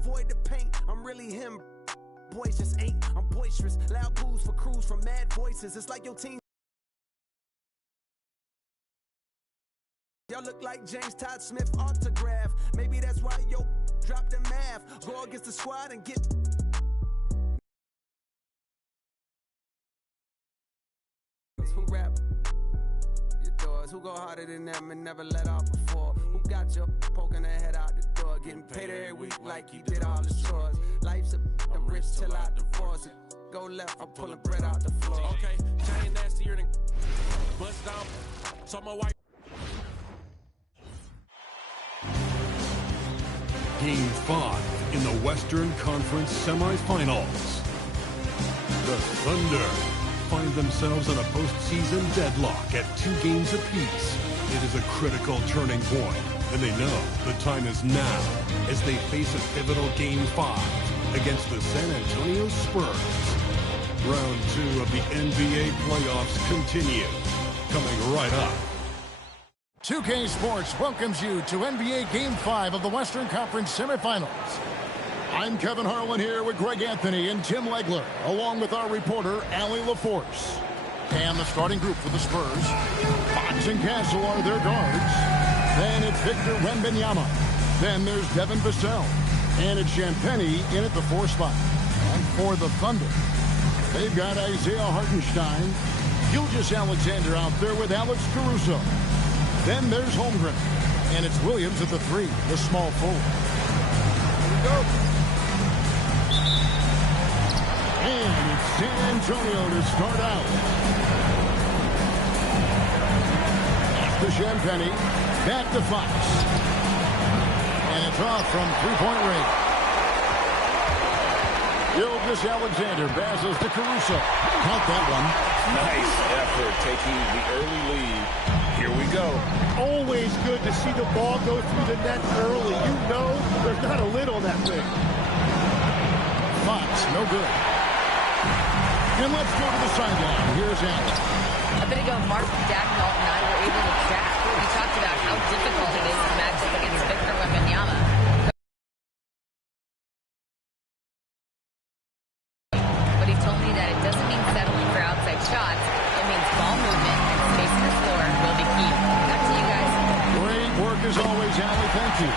avoid the paint. I'm really him. Boys just ain't. I'm boisterous. Loud booze for crews from mad voices. It's like your team. Y'all look like James Todd Smith autograph. Maybe that's why yo dropped the math. Go against the squad and get. Who rap? Your doors. Who go harder than them and never let off before? Who got you poking their head out the door? Getting paid every week like you did all the chores. Life's a rich till I divorce it. Go left, I'm pulling bread out the floor. Okay, chain nastier than bust down. So my wife. Game 5 in the Western Conference semifinals. The Thunder find themselves on a postseason deadlock at 2 games apiece. It is a critical turning point, and they know the time is now as they face a pivotal Game 5 against the San Antonio Spurs. Round 2 of the NBA playoffs continue, coming right up. 2K Sports welcomes you to NBA Game 5 of the Western Conference semifinals. I'm Kevin Harlan here with Greg Anthony and Tim Legler, along with our reporter, Allie LaForce. And the starting group for the Spurs, Fox and Castle are their guards. Then it's Victor Wembanyama. Then there's Devin Vassell. And it's Champagnie in at the 4 spot. And for the Thunder, they've got Isaiah Hartenstein, Gilgeous Alexander out there with Alex Caruso. Then there's Holmgren, and it's Williams at the 3, the small forward. Here we go. And it's San Antonio to start out. To Champagnie, back to Fox. And it's off from three-point range. Gilgeous Alexander passes to Caruso. Caught that one. Nice effort taking the early lead. Here we go. Always good to see the ball go through the net early. You know there's not a lid on that thing. Fox, no good. And let's go to the sideline. Here's Allen. A bit ago, Mark Dagnall and I were able to chat. We talked about how difficult it is to match up against Victor Wembanyama. But he told me that it doesn't mean settling for outside shots. It means ball movement and spacing the floor will be key. Back to you guys. Great work as always, Allie. Thank you.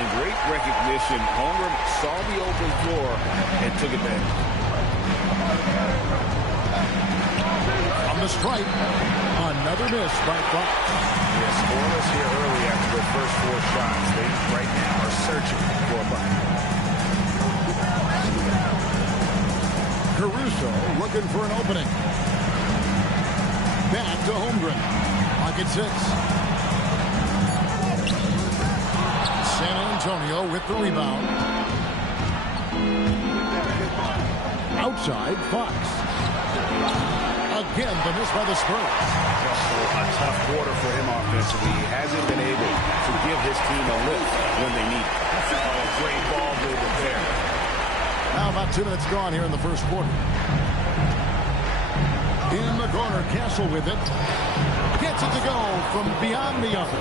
And great recognition. Holmgren saw the open floor and took advantage. On the strike, another miss by Fox. Yeah, scoreless here early after the first 4 shots. They right now are searching for a bucket. Caruso looking for an opening. Back to Holmgren. Pocket 6. San Antonio with the rebound. Outside, Fox. Again, the miss by the Spurs. A tough quarter for him offensively. He hasn't been able to give his team a lift when they need it. Oh, great ball movement there. Now about 2 minutes gone here in the first quarter. In the corner, Castle with it. Gets it to go from beyond the arc.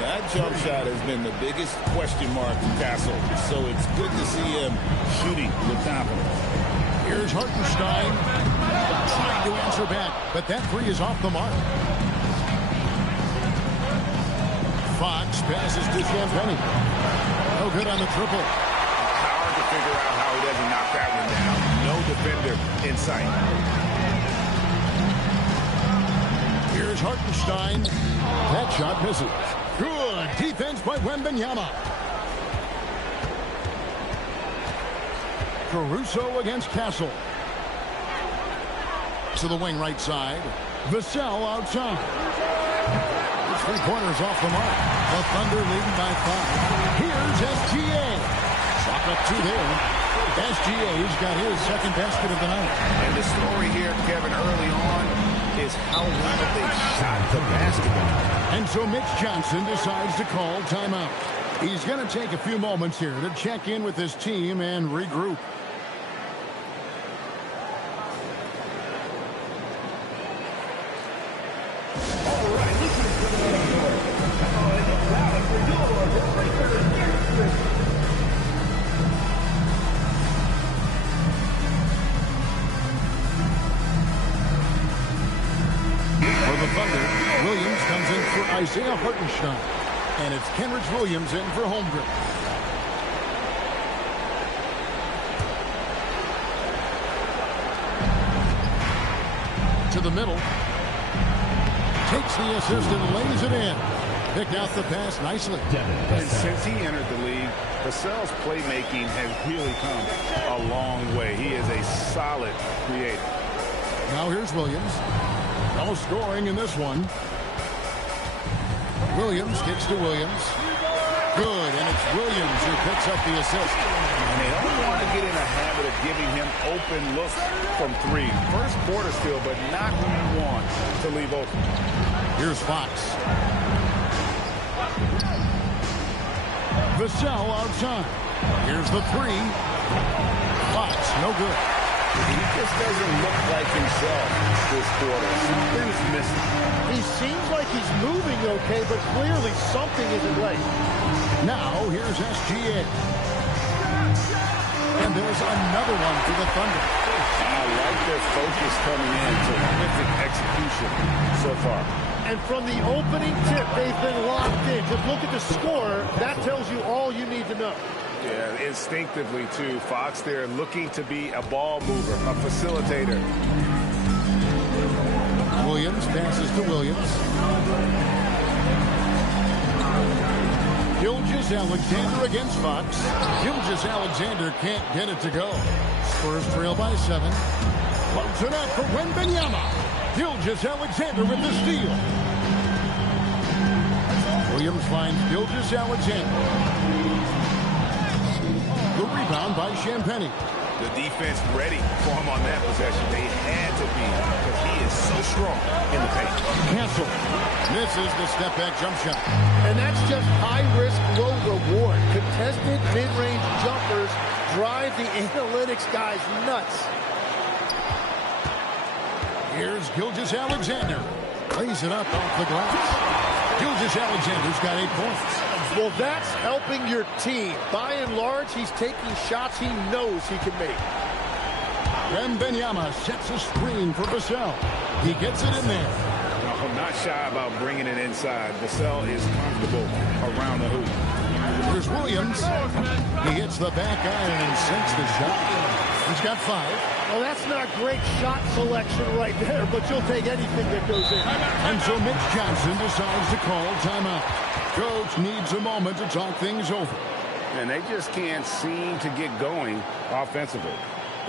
That jump shot has been the biggest question mark for Castle, so it's good to see him shooting with confidence. Here's Hartenstein trying to answer back, but that 3 is off the mark. Fox passes to Champagnie. No good on the triple. Hard to figure out how he doesn't knock that one down. No defender in sight. Here's Hartenstein. That shot misses. Good defense by Wembanyama. Caruso against Castle. To the wing right side. Vassell outside. His 3-pointers off the mark. The Thunder leading by 5. Here's SGA. Shot up 2 there. SGA's got his second basket of the night. And the story here, Kevin, early on is how well they shot the basketball. And so Mitch Johnson decides to call timeout. He's going to take a few moments here to check in with his team and regroup. Isaiah Hartenstein. And it's Kenrich Williams in for Holmgren. To the middle. Takes the assist and lays it in. Picked out the pass nicely. And since he entered the league, Vassell's playmaking has really come a long way. He is a solid creator. Now here's Williams. No scoring in this one. Williams kicks to Williams. Good, and it's Williams who picks up the assist. And they don't want to get in a habit of giving him open looks from three. First quarter still, but not who you want to leave open. Here's Fox. Vassell outside. Here's the three. Fox, no good. He just doesn't look like himself this quarter. Something's missing. He seems like he's moving okay, but clearly something isn't right. Now here's SGA. And there's another one for the Thunder. I like their focus coming in. Terrific execution so far. And from the opening tip, they've been locked in. Just look at the score. That tells you all you need to know. Yeah, instinctively, too. Fox there looking to be a ball mover, a facilitator. Williams passes to Williams. Gilgeous-Alexander against Fox. Gilgeous-Alexander can't get it to go. Spurs trail by 7. Floats it up for Wembanyama. Gilgeous-Alexander with the steal. Williams finds Gilgeous-Alexander. The rebound by Champagny. The defense ready for him on that possession. They had to be because he is so strong in the paint. Cancel. Misses the step-back jump shot. And that's just high risk, low reward. Contested mid-range jumpers drive the analytics guys nuts. Here's Gilgeous-Alexander. Lays it up off the glass. Gilgeous-Alexander's got 8 points. Well, that's helping your team. By and large, he's taking shots he knows he can make. Wembanyama sets a screen for Vassell. He gets it in there. I'm not shy about bringing it inside. Vassell is comfortable around the hoop. Here's Williams. He hits the back iron and sinks the shot. He's got 5. Well, that's not great shot selection right there, but you'll take anything that goes in. And so Mitch Johnson decides to call timeout. Coach needs a moment to talk things over. And they just can't seem to get going offensively.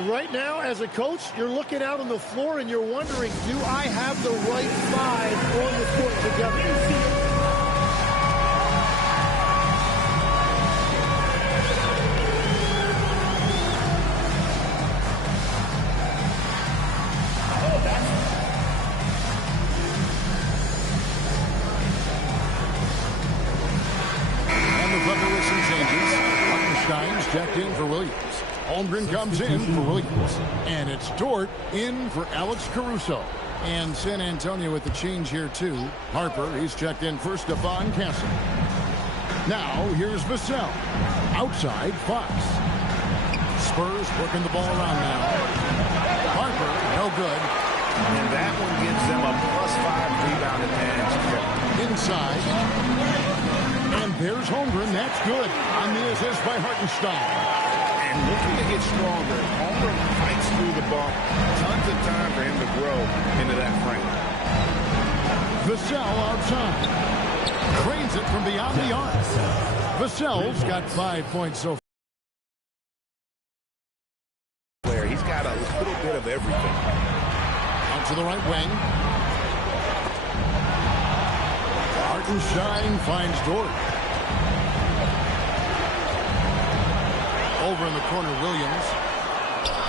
Right now, as a coach, you're looking out on the floor and you're wondering, do I have the right 5 on the court together? Checked in for Williams. Holmgren comes in for Williams. And it's Dort in for Alex Caruso. And San Antonio with the change here, too. Harper, he's checked in for Stephon Castle. Now, here's Vassell. Outside, Fox. Spurs working the ball around now. Harper, no good. And that one gives them a +5 rebound advantage. Inside. And there's Holmgren. That's good. On the assist by Hartenstein. And looking to get stronger. Holmgren fights through the bump. Tons of time for him to grow into that frame. Vassell outside. Cranes it from beyond the arc. Vassell's got 5 points so far. He's got a little bit of everything. Out to the right wing. Hartenstein finds Dort. Over in the corner, Williams.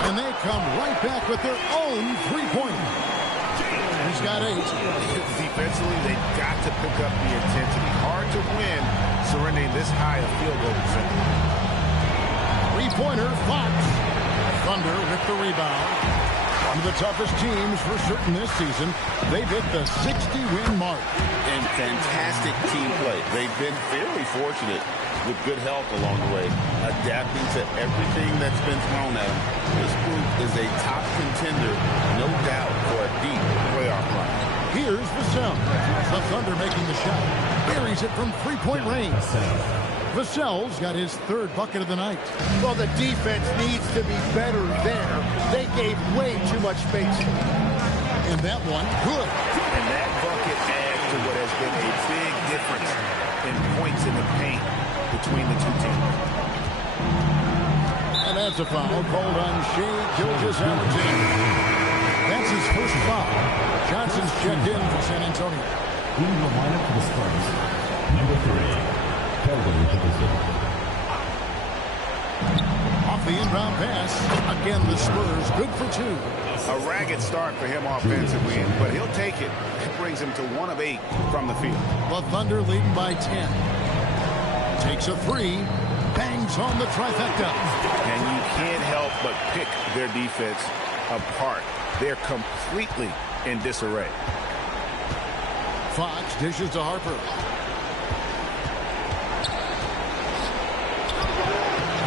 And they come right back with their own 3-pointer. He's got 8. Defensively, they've got to pick up the intensity. Hard to win surrendering this high a field goal percentage. 3-pointer, Fox. Thunder with the rebound. One of the toughest teams for certain this season. They've hit the 60-win mark. And fantastic team play. They've been fairly fortunate with good health along the way, adapting to everything that's been thrown at them. This group is a top contender, no doubt, for a deep playoff run. He Here's Vassell. The Thunder making the shot. Buries it from three-point range. Vassell's got his third bucket of the night. Well, the defense needs to be better there. They gave way too much space. And that one, good. And that bucket adds to what has been a big difference in points in the paint between the two teams. And that's a foul called on Shai Gilgeous-Alexander. That's his first foul. Johnson's checked in for San Antonio. Leading the lineup for the Spurs, number 3, Kelvin Hiddleston. Off the inbound pass. Again, the Spurs good for 2. A ragged start for him offensively, but he'll take it. It brings him to 1 of 8 from the field. The Thunder leading by 10. Takes a 3. Bangs on the trifecta. And you can't help but pick their defense apart. They're completely in disarray. Fox dishes to Harper.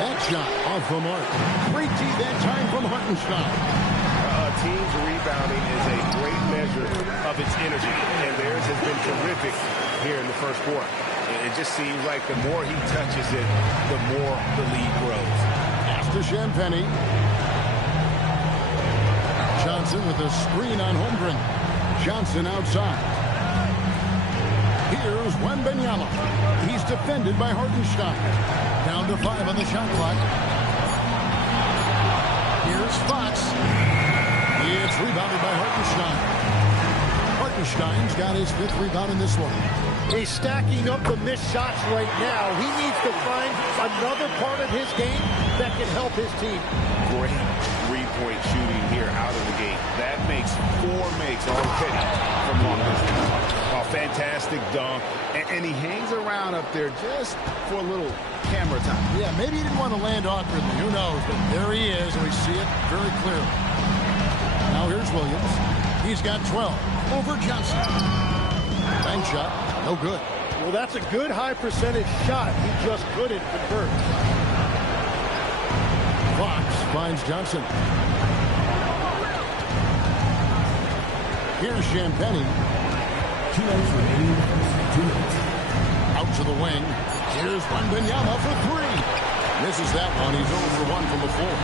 That shot off the mark. Great D that time from Hartenstein. A team's rebounding is a great measure of its energy, and theirs has been terrific here in the first quarter. It just seems like the more he touches it, the more the lead grows. Pass to Champagny. Johnson with a screen on Holmgren. Johnson outside. Here's Wembanyama. He's defended by Hartenstein. Down to 5 on the shot clock. Here's Fox. It's rebounded by Hartenstein. Hartenstein's got his 5th rebound in this one. He's stacking up the missed shots right now. He needs to find another part of his game that can help his team. Great three-point shooting here out of the gate. That makes 4 makes already from long distance. A fantastic dunk. And he hangs around up there just for a little camera time. Yeah, maybe he didn't want to land awkwardly. Who knows? But there he is, and we see it very clearly. Now here's Williams. He's got 12 over Johnson. Bank shot. No good. Well, that's a good high percentage shot. He just couldn't convert. Fox finds Johnson. Here's Champagny. 2 minutes remaining. 2 minutes. Out to the wing. Here's Wembanyama for 3. Misses that one. He's 0 for 1 from before.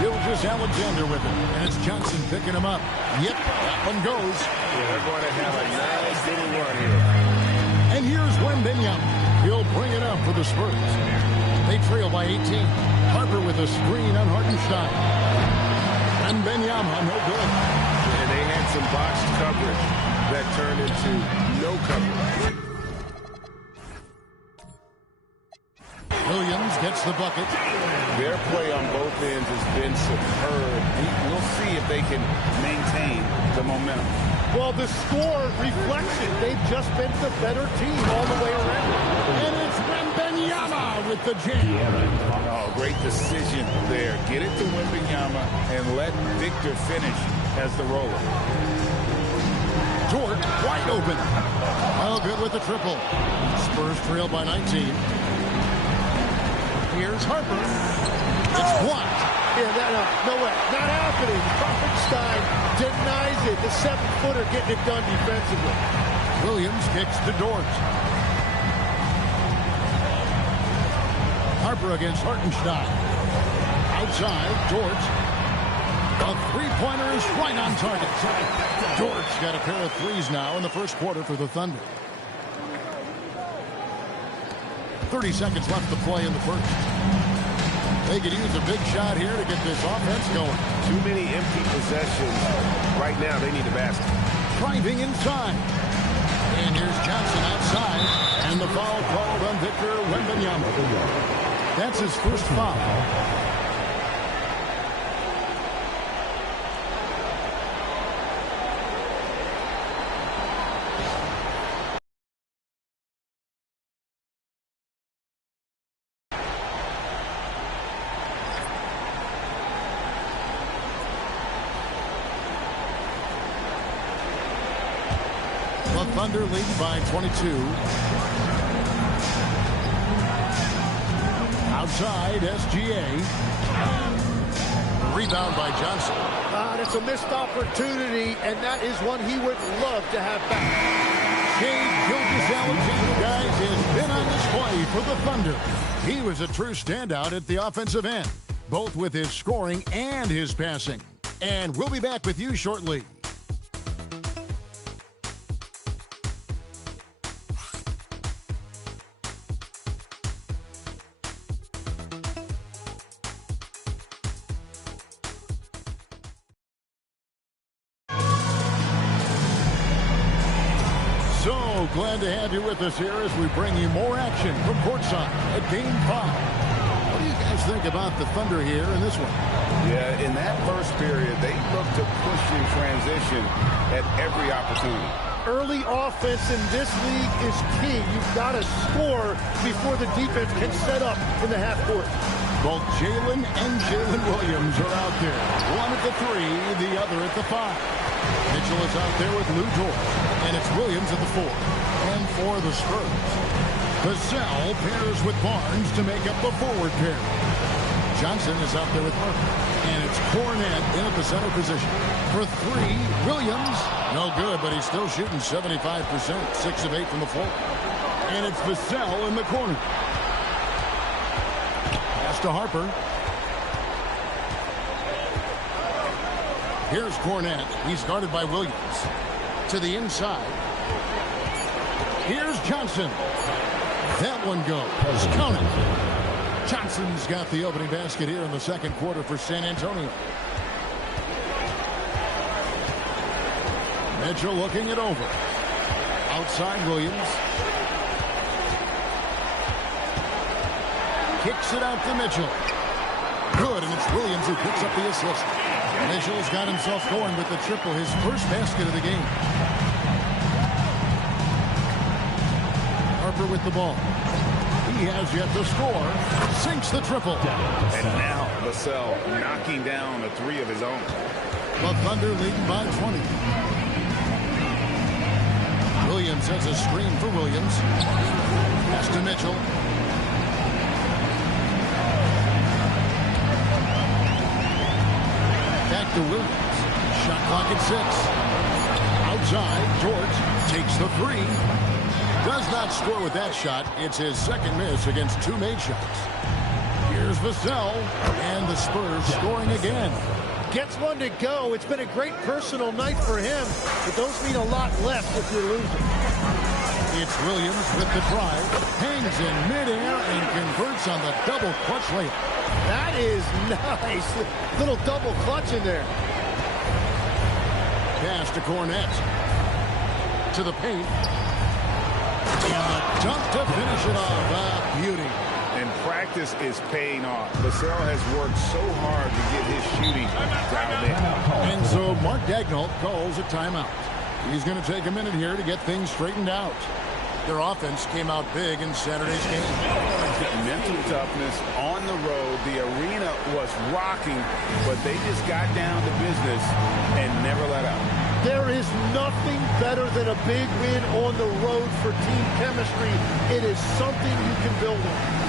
Gilgeous-Alexander with it. And it's Johnson picking him up. Yep, that one goes. Yeah, they're going to have a nice little run here. And here's Wembanyama. He'll bring it up for the Spurs. They trail by 18. Harper with a screen on Hartenstein. Wembanyama, no good. And they had some boxed coverage that turned into no coverage. Williams gets the bucket. Their play on both ends has been superb. We'll see if they can maintain the momentum. Well, the score reflects it. They've just been the better team all the way around. And it's Wembanyama with the jam. Oh, great decision there. Get it to Wembanyama and let Victor finish as the roller. Dort wide open. Well, good with the triple. Spurs trail by 19. Here's Harper. It's blocked. Yeah, no way. Not happening. Hartenstein denies it. The 7-footer getting it done defensively. Williams kicks to Dort. Harper against Hartenstein. Outside, Dort. A three-pointer is right on target. Dort's got a pair of threes now in the first quarter for the Thunder. 30 seconds left to play in the first. They could use a big shot here to get this offense going. Too many empty possessions. Right now, they need a basket. Driving inside. And here's Johnson outside. And the foul called on Victor Wembanyama. That's his first foul. Thunder leading by 22. Outside, SGA. Rebound by Johnson. That's a missed opportunity, and that is one he would love to have back. Shea Gilgeous-Alexander, guys, has been on display for the Thunder. He was a true standout at the offensive end, both with his scoring and his passing. And we'll be back with you shortly. So glad to have you with us here as we bring you more action from courtside at Game 5. What do you guys think about the Thunder here in this one? Yeah, in that first period, they looked to push in transition at every opportunity. Early offense in this league is key. You've got to score before the defense can set up in the half court. Both Jalen and Jalen Williams are out there. One at the 3, the other at the 5. Mitchell is out there with Lou Dort, and it's Williams at the 4. And for the Spurs, Vassell pairs with Barnes to make up the forward pair. Johnson is out there with Harper, and it's Cornette in at the center position. For 3, Williams, no good, but he's still shooting 75%, 6 of 8 from the floor. And it's Vassell in the corner. Pass to Harper. Here's Cornette. He's guarded by Williams. To the inside. Here's Johnson. That one goes. Count it. Johnson's got the opening basket here in the second quarter for San Antonio. Mitchell looking it over. Outside Williams. Kicks it out to Mitchell. Good, and it's Williams who picks up the assist. Mitchell's got himself going with the triple, his first basket of the game. Harper with the ball. He has yet to score. Sinks the triple. And now Vassell knocking down a 3 of his own. The Thunder leading by 20. Williams has a screen for Williams. Pass to Mitchell. Back to Williams. Shot clock at 6. Outside, George takes the 3. Does not score with that shot. It's his second miss against 2 made shots. Here's Vassell, and the Spurs scoring again. Gets one to go. It's been a great personal night for him, but those mean a lot less if you're losing. It's Williams with the drive, hangs in midair, and converts on the double clutch layup. That is nice. Little double clutch in there. Pass to Cornette. To the paint. And the dunk to finish it off. Beauty. And practice is paying off. Vassell has worked so hard to get his shooting dialed in. And so Mark Daigneault calls a timeout. He's going to take a minute here to get things straightened out. Their offense came out big in Saturday's game. Mental toughness on the road. The arena was rocking, but they just got down to business and never let up. There is nothing better than a big win on the road for team chemistry. It is something you can build on.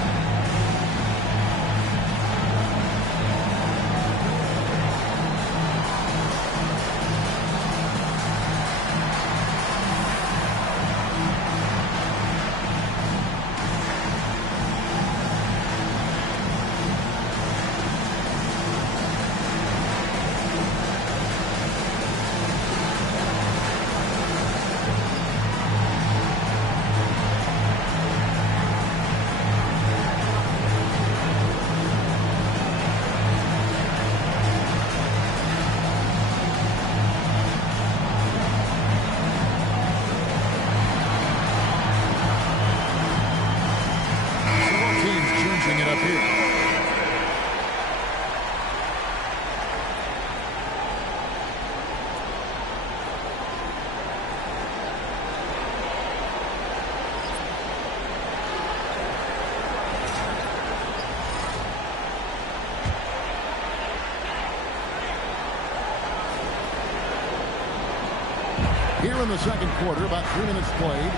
Here in the second quarter, about 3 minutes played.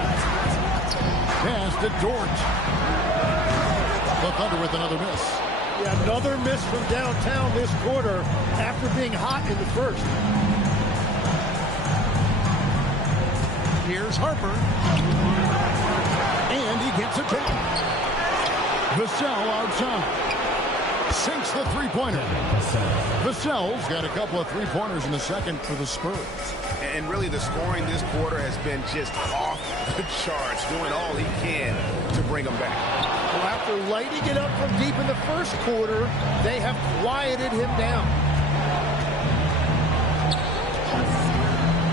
Pass to Dort. The Thunder with another miss. Yeah, another miss from downtown this quarter after being hot in the first. Here's Harper. And he gets it down. Vassell outside. Sinks the three-pointer. Vassell's got a couple of three-pointers in the second for the Spurs. And really the scoring this quarter has been just off the charts, doing all he can to bring them back. Well, after lighting it up from deep in the first quarter, they have quieted him down.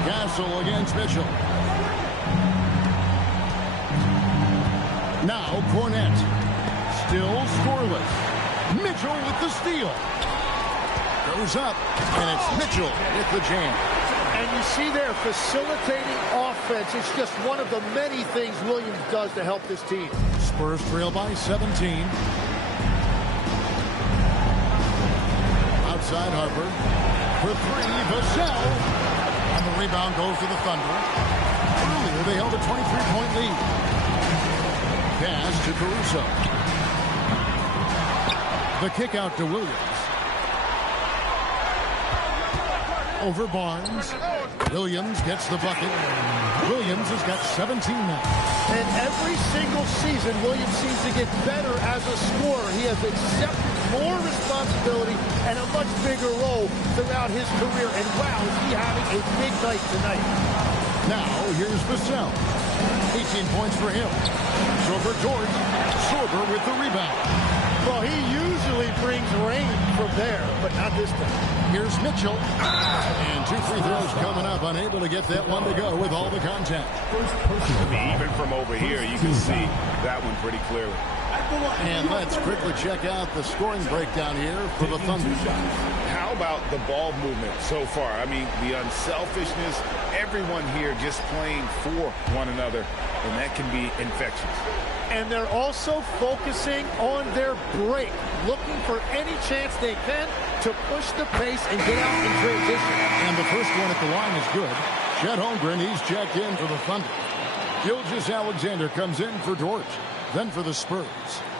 Castle against Mitchell. Now Cornette. Still scoreless. Mitchell with the steal. Goes up, and it's Mitchell with the jam. And you see there, facilitating offense. It's just one of the many things Williams does to help this team. Spurs trail by 17. Outside Harper. For three, Vassell. And the rebound goes to the Thunder. Earlier, they held a 23-point lead. Pass to Caruso. The kick out to Williams. Over Barnes. Williams gets the bucket. Williams has got 17 now. And every single season, Williams seems to get better as a scorer. He has accepted more responsibility and a much bigger role throughout his career. And wow, is he having a big night tonight. Now, here's Vassell. 18 points for him. So for George, Sorber with the rebound. Well, he usually brings rain from there, but not this time. Here's Mitchell. And two free throws coming up. Unable to get that one to go with all the contact. Even from over here, you can see that one pretty clearly. And let's quickly check out the scoring breakdown here for the Thunder. How about the ball movement so far? I mean, the unselfishness, everyone here just playing for one another, and that can be infectious. And they're also focusing on their break, looking for any chance they can to push the pace and get out in transition. And the first one at the line is good. Chet Holmgren, he's checked in for the Thunder. Gilgeous-Alexander comes in for George. Then for the Spurs,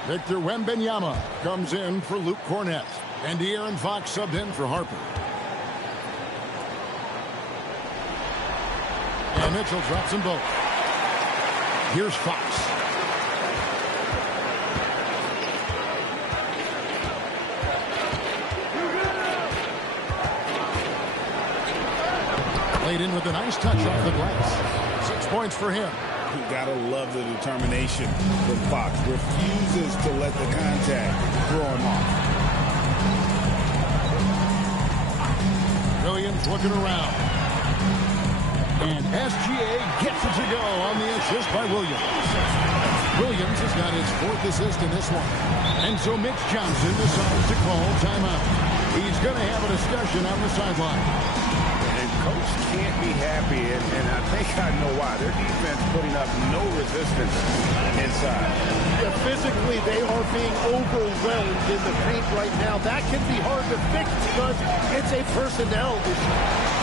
Victor Wembanyama comes in for Luke Cornette. And De'Aaron Fox subbed in for Harper. And Mitchell drops them both. Here's Fox. Laid in with a nice touch off the glass. 6 points for him. You gotta love the determination from Fox. Refuses to let the contact throw him off. Williams looking around. And SGA gets it to go on the assist by Williams. Williams has got his fourth assist in this one. And so Mitch Johnson decides to call timeout. He's going to have a discussion on the sideline. Coach can't be happy, and I think I know why. Their defense putting up no resistance inside. Yeah, physically, they are being overwhelmed in the paint right now. That can be hard to fix because it's a personnel issue.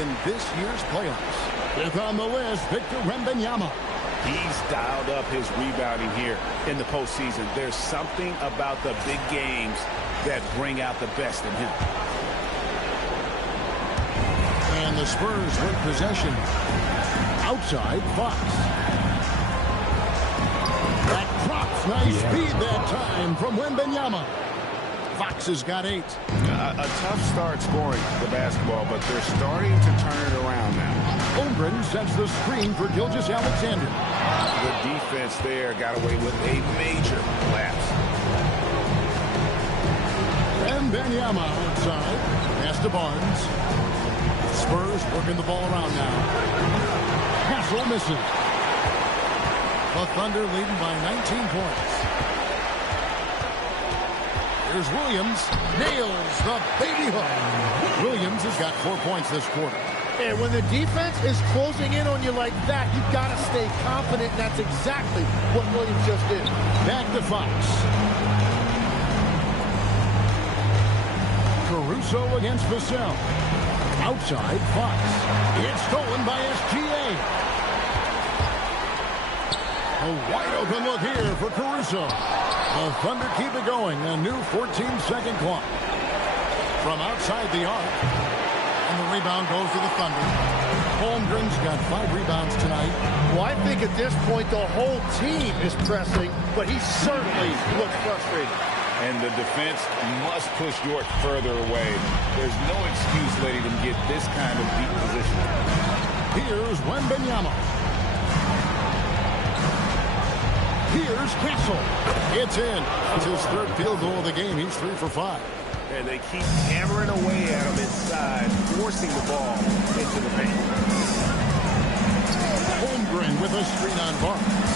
In this year's playoffs. Fifth on the list, Victor Wembanyama. He's dialed up his rebounding here in the postseason. There's something about the big games that bring out the best in him. And the Spurs with possession. Outside, Fox. That drops. Nice speed that time from Wembanyama. Fox has got 8. A tough start scoring the basketball, but they're starting to turn it around now. Holmgren sets the screen for Gilgeous-Alexander. The defense there got away with a major lapse. And Benyama outside. Pass to Barnes. Spurs working the ball around now. Castle misses. The Thunder leading by 19 points. Here's Williams. Nails the baby hook. Williams has got 4 points this quarter. And when the defense is closing in on you like that, you've got to stay confident, and that's exactly what Williams just did. Back to Fox. Caruso against Vassell. Outside, Fox. It's stolen by SGA. A wide open look here for Caruso. The Thunder keep it going. A new 14-second clock. From outside the arc. And the rebound goes to the Thunder. Holmgren's got 5 rebounds tonight. Well, I think at this point the whole team is pressing, but he certainly looks frustrated. And the defense must push Dort further away. There's no excuse letting them get this kind of deep position. Here's Wembanyama. Here's Castle. It's in. It's his 3rd field goal of the game. He's 3 for 5. And they keep hammering away at him inside, forcing the ball into the paint. Holmgren with a screen on Barnes.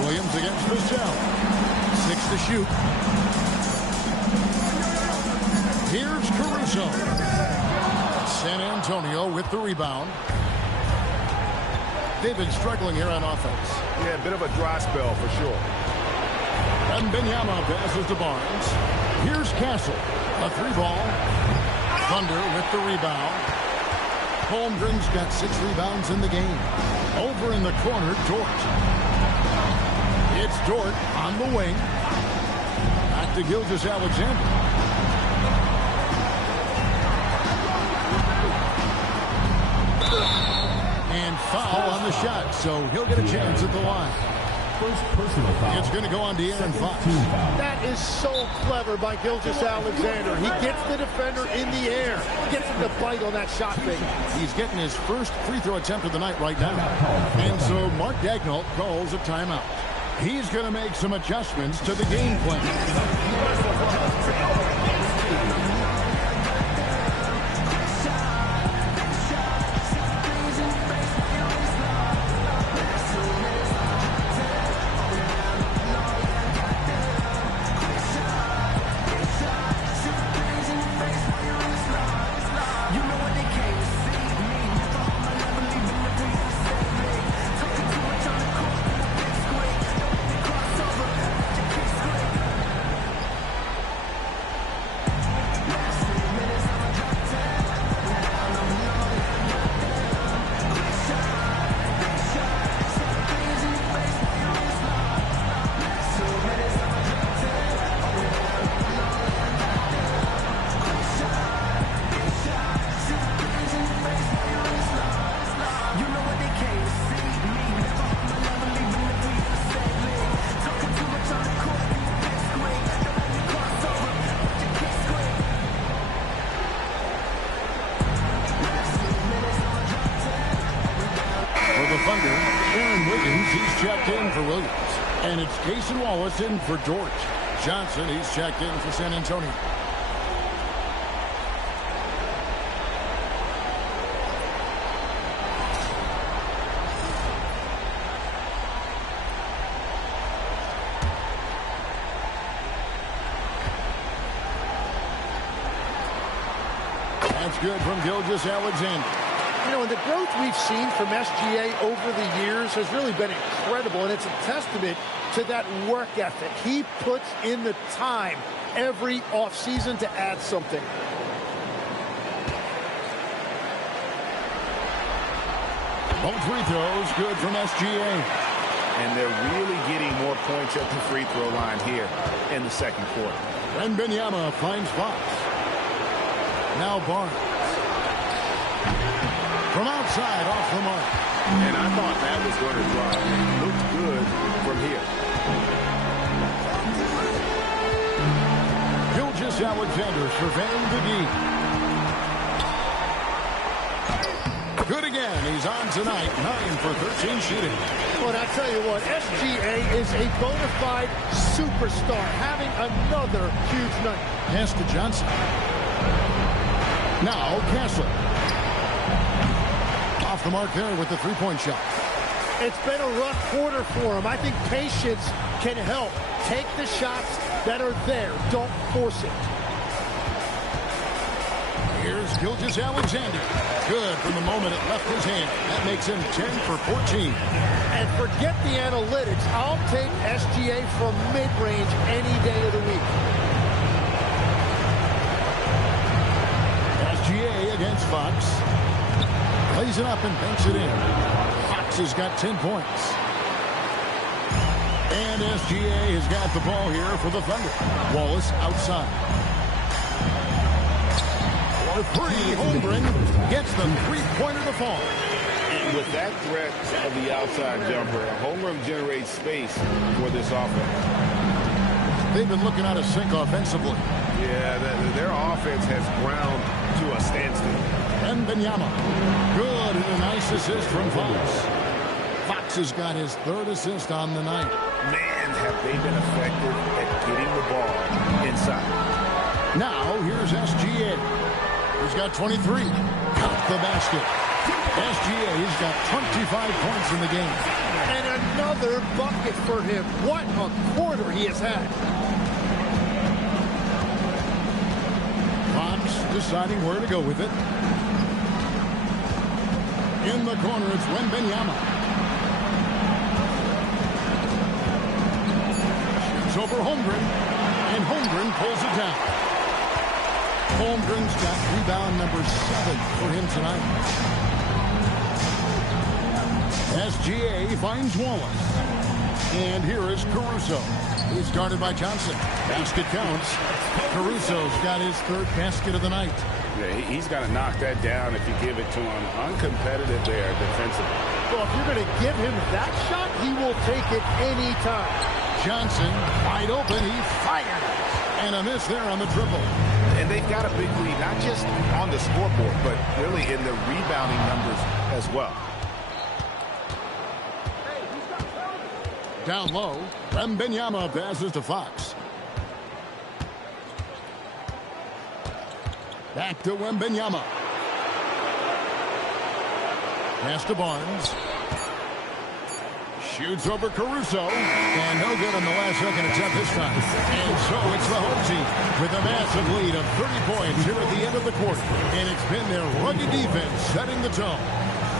Williams against Vassell. 6 to shoot. Here's Caruso. San Antonio with the rebound. They've been struggling here on offense. Yeah, a bit of a dry spell for sure. And Benyama passes to Barnes. Here's Castle. A 3-ball. Thunder with the rebound. Holmgren's got 6 rebounds in the game. Over in the corner, Dort. It's Dort on the wing. Back to Gilgeous-Alexander. And foul on the shot, so he'll get a chance at the line. It's going to go on De'Aaron Fox. That is so clever by Gilgeous-Alexander. He gets the defender in the air, gets him to bite on that shot fake. He's getting his first free throw attempt of the night right now. And so Mark Daigneault calls a timeout. He's going to make some adjustments to the game plan. And it's Cason Wallace in for Dort. Johnson, he's checked in for San Antonio. That's good from Gilgeous-Alexander. You know, and the growth we've seen from SGA over the years has really been incredible, and it's a testament to that work ethic. He puts in the time every offseason to add something. Both free throws good from SGA. And they're really getting more points at the free throw line here in the second quarter. And Benyama finds Fox. Now Barnes. From outside, off the mark. And I thought that was going to drop. Looked good from here. Gilgeous-Alexander surveying the D. Good again. He's on tonight. 9 for 13 shooting. Well, I tell you what, SGA is a bona fide superstar, having another huge night. Pass to Johnson. Now Kessler. Off the mark there with the three-point shot. It's been a rough quarter for him. I think patience can help. Take the shots that are there. Don't force it. Here's Gilgeous-Alexander. Good from the moment it left his hand. That makes him 10 for 14. And forget the analytics. I'll take SGA from mid-range any day of the week. SGA against Fox. Plays it up and banks it in. Fox has got 10 points. And SGA has got the ball here for the Thunder. Wallace outside. For three, Holmgren gets the three-pointer to fall. And with that threat of the outside jumper, Holmgren generates space for this offense. They've been looking out of sync offensively. Yeah, their offense has ground to a standstill. Wembanyama. Good, and a nice assist from Fox. Fox has got his third assist on the night. Man, have they been effective at getting the ball inside. Now, here's SGA. He's got 23. Count the basket. SGA has got 25 points in the game. And another bucket for him. What a quarter he has had. Fox deciding where to go with it. In the corner, it's Wembanyama. Shoots over Holmgren. And Holmgren pulls it down. Holmgren's got rebound number 7 for him tonight. SGA finds Wallace. And here is Caruso. He's guarded by Johnson. Basket counts. Caruso's got his third basket of the night. Yeah, he's got to knock that down if you give it to him. Uncompetitive there defensively. Well, if you're going to give him that shot, he will take it any time. Johnson, wide open. He fires. And a miss there on the triple. And they've got a big lead, not just on the scoreboard, but really in the rebounding numbers as well. Down low, Wembanyama passes to Fox. Back to Wembanyama. Pass to Barnes. Shoots over Caruso. And no good on the last second attempt this time. And so it's the home team with a massive lead of 30 points here at the end of the quarter. And it's been their rugged defense setting the tone.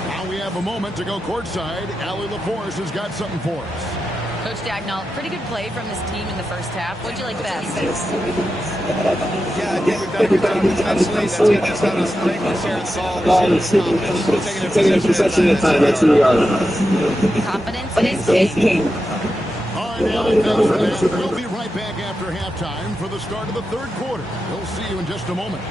Now we have a moment to go courtside. Allie LaForce has got something for us. Coach Dagnall, pretty good play from this team in the first half. What'd you like best? Yeah, I think we've done a good job defensively. That's getting us out of strength and sharing ball. Taking a possession at a time. That's who we are. Confidence is king. All right, Allie, thanks for that. We'll be right back after halftime for the start of the third quarter. We'll see you in just a moment.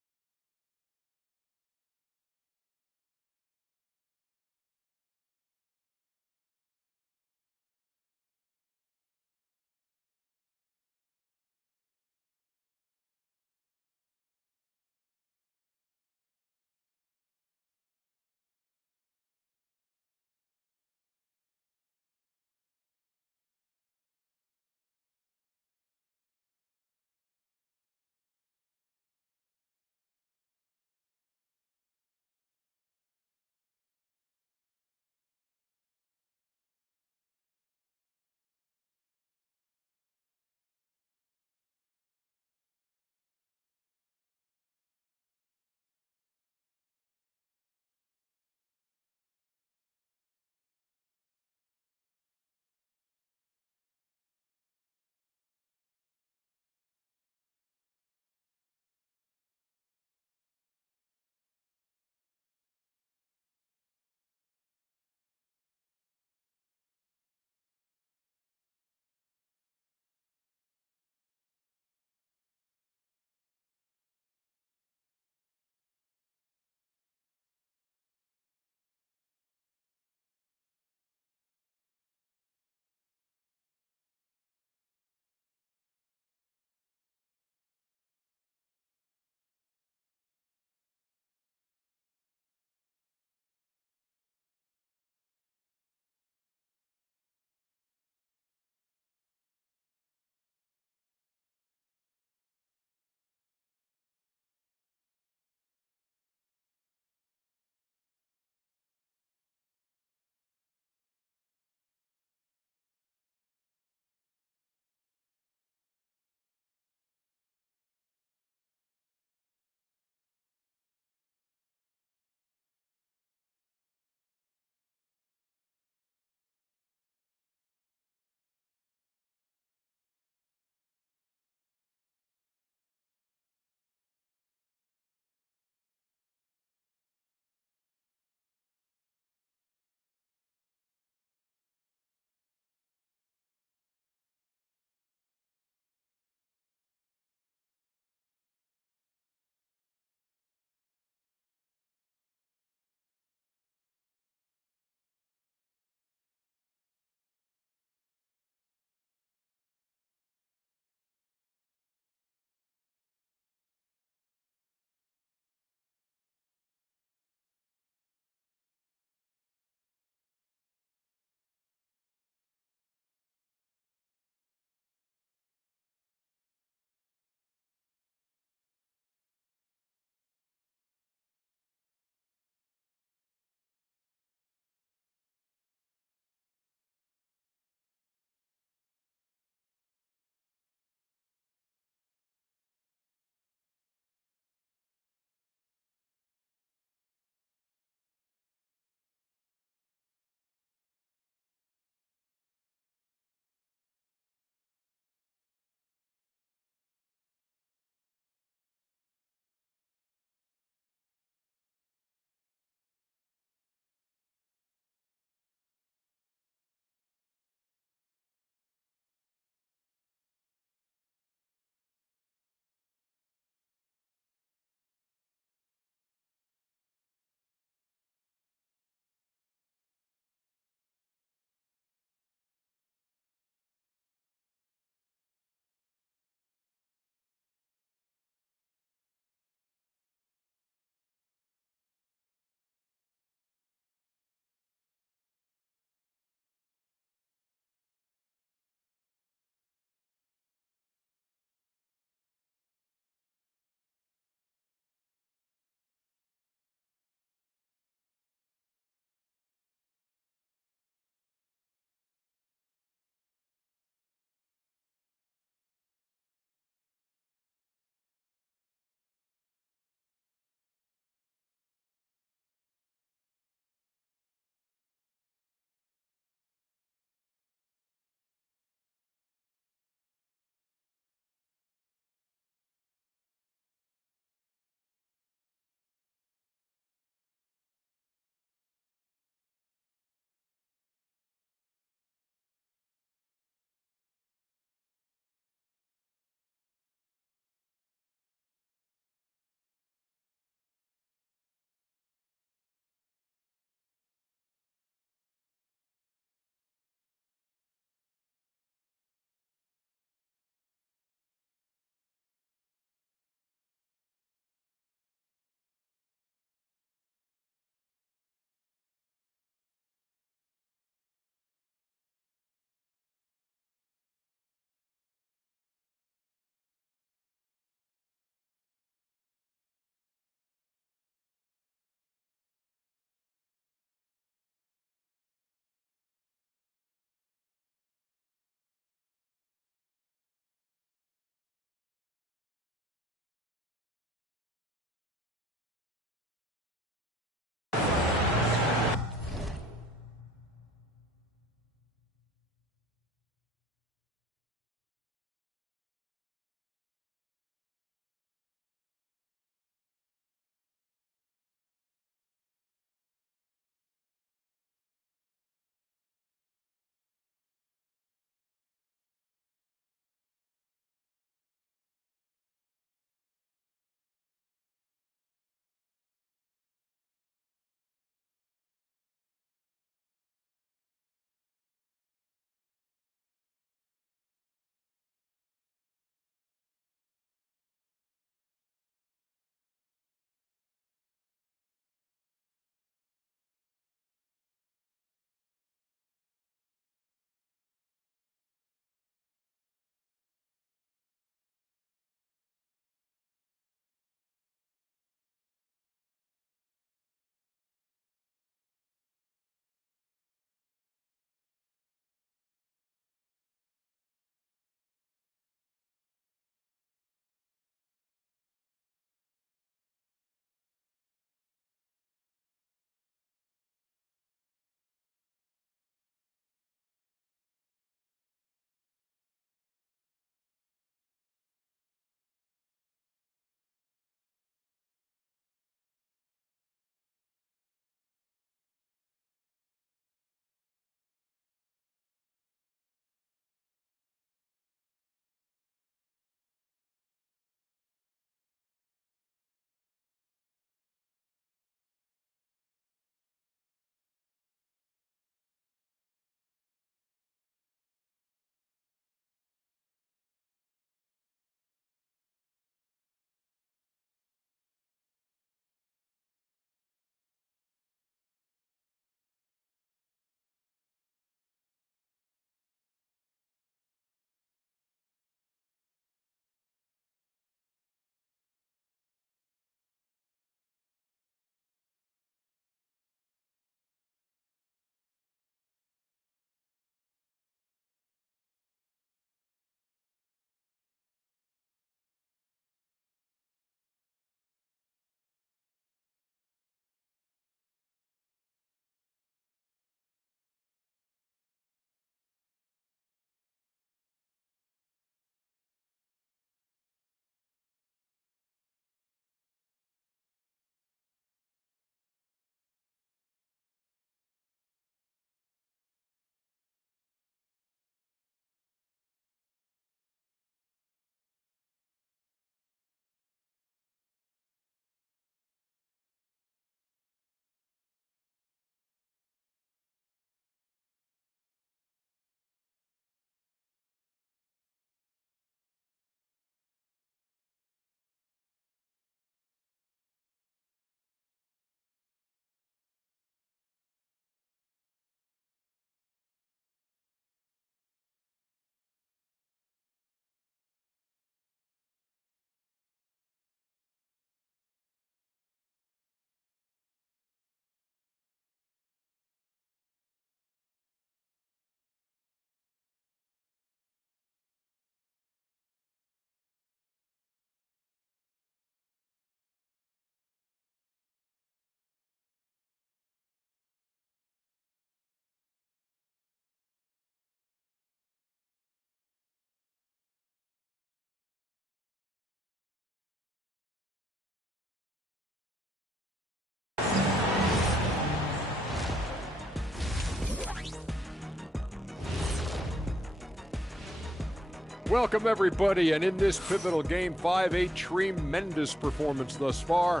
Welcome, everybody, and in this pivotal Game 5, a tremendous performance thus far.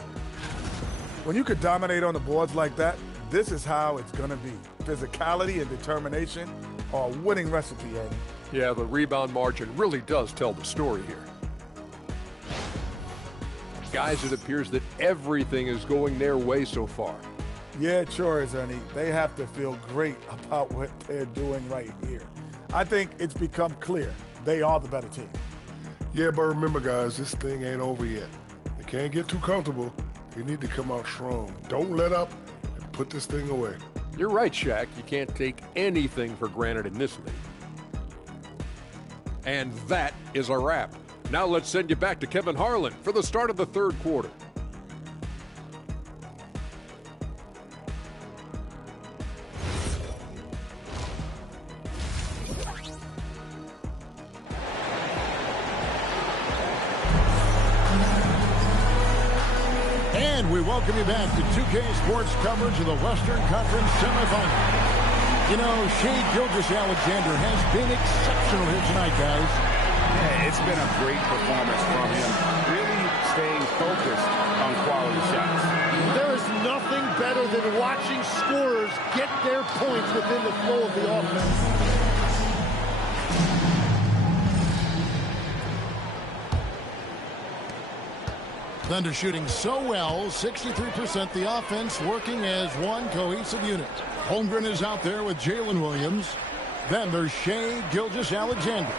When you could dominate on the boards like that, this is how it's going to be. Physicality and determination are a winning recipe, Andy. Yeah, the rebound margin really does tell the story here. Guys, it appears that everything is going their way so far. Yeah, it sure is, Ernie. They have to feel great about what they're doing right here. I think it's become clear they are the better team. Yeah, but remember, guys, this thing ain't over yet. You can't get too comfortable. You need to come out strong. Don't let up and put this thing away. You're right, Shaq. You can't take anything for granted in this league. And that is a wrap. Now let's send you back to Kevin Harlan for the start of the third quarter. And we welcome you back to 2K Sports coverage of the Western Conference semifinals. You know, Shai Gilgeous-Alexander has been exceptional here tonight, guys. Yeah, it's been a great performance from him, really staying focused on quality shots. There is nothing better than watching scorers get their points within the flow of the offense. Thunder shooting so well, 63%, the offense working as one cohesive unit. Holmgren is out there with Jalen Williams. Then there's Shai Gilgeous-Alexander.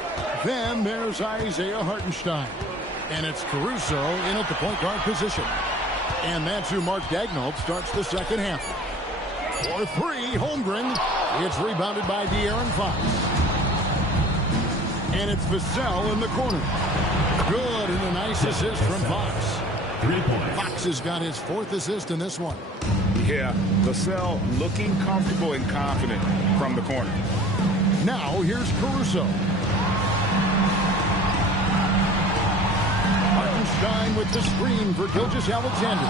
Then there's Isaiah Hartenstein. And it's Caruso in at the point guard position. And that's who Mark Daigneault starts the second half. For three, Holmgren. It's rebounded by De'Aaron Fox. And it's Vassell in the corner. Good, and a nice assist from Fox. 3 points. Fox has got his fourth assist in this one. Yeah, Vassell looking comfortable and confident from the corner. Now here's Caruso. Hartenstein with the screen for Gilgeous-Alexander.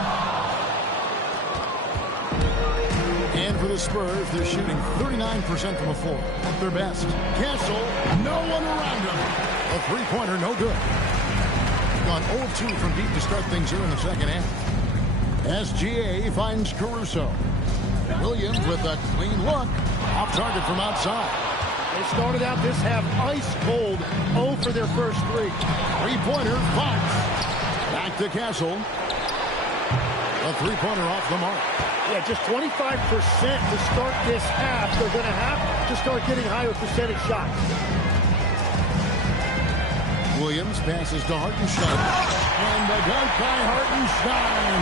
And for the Spurs, they're shooting 39% from the floor at their best. Castle, no one around him. A three-pointer, no good. Gone 0-2 from deep to start things here in the second half. SGA finds Caruso. Williams with a clean look. Off target from outside. They started out this half ice cold. 0 for their first three. Three-pointer, Fox. Back to Castle. A three-pointer off the mark. Yeah, just 25% to start this half. They're going to have to start getting higher percentage shots. Williams passes to Hartenstein. And the dunk by Hartenstein.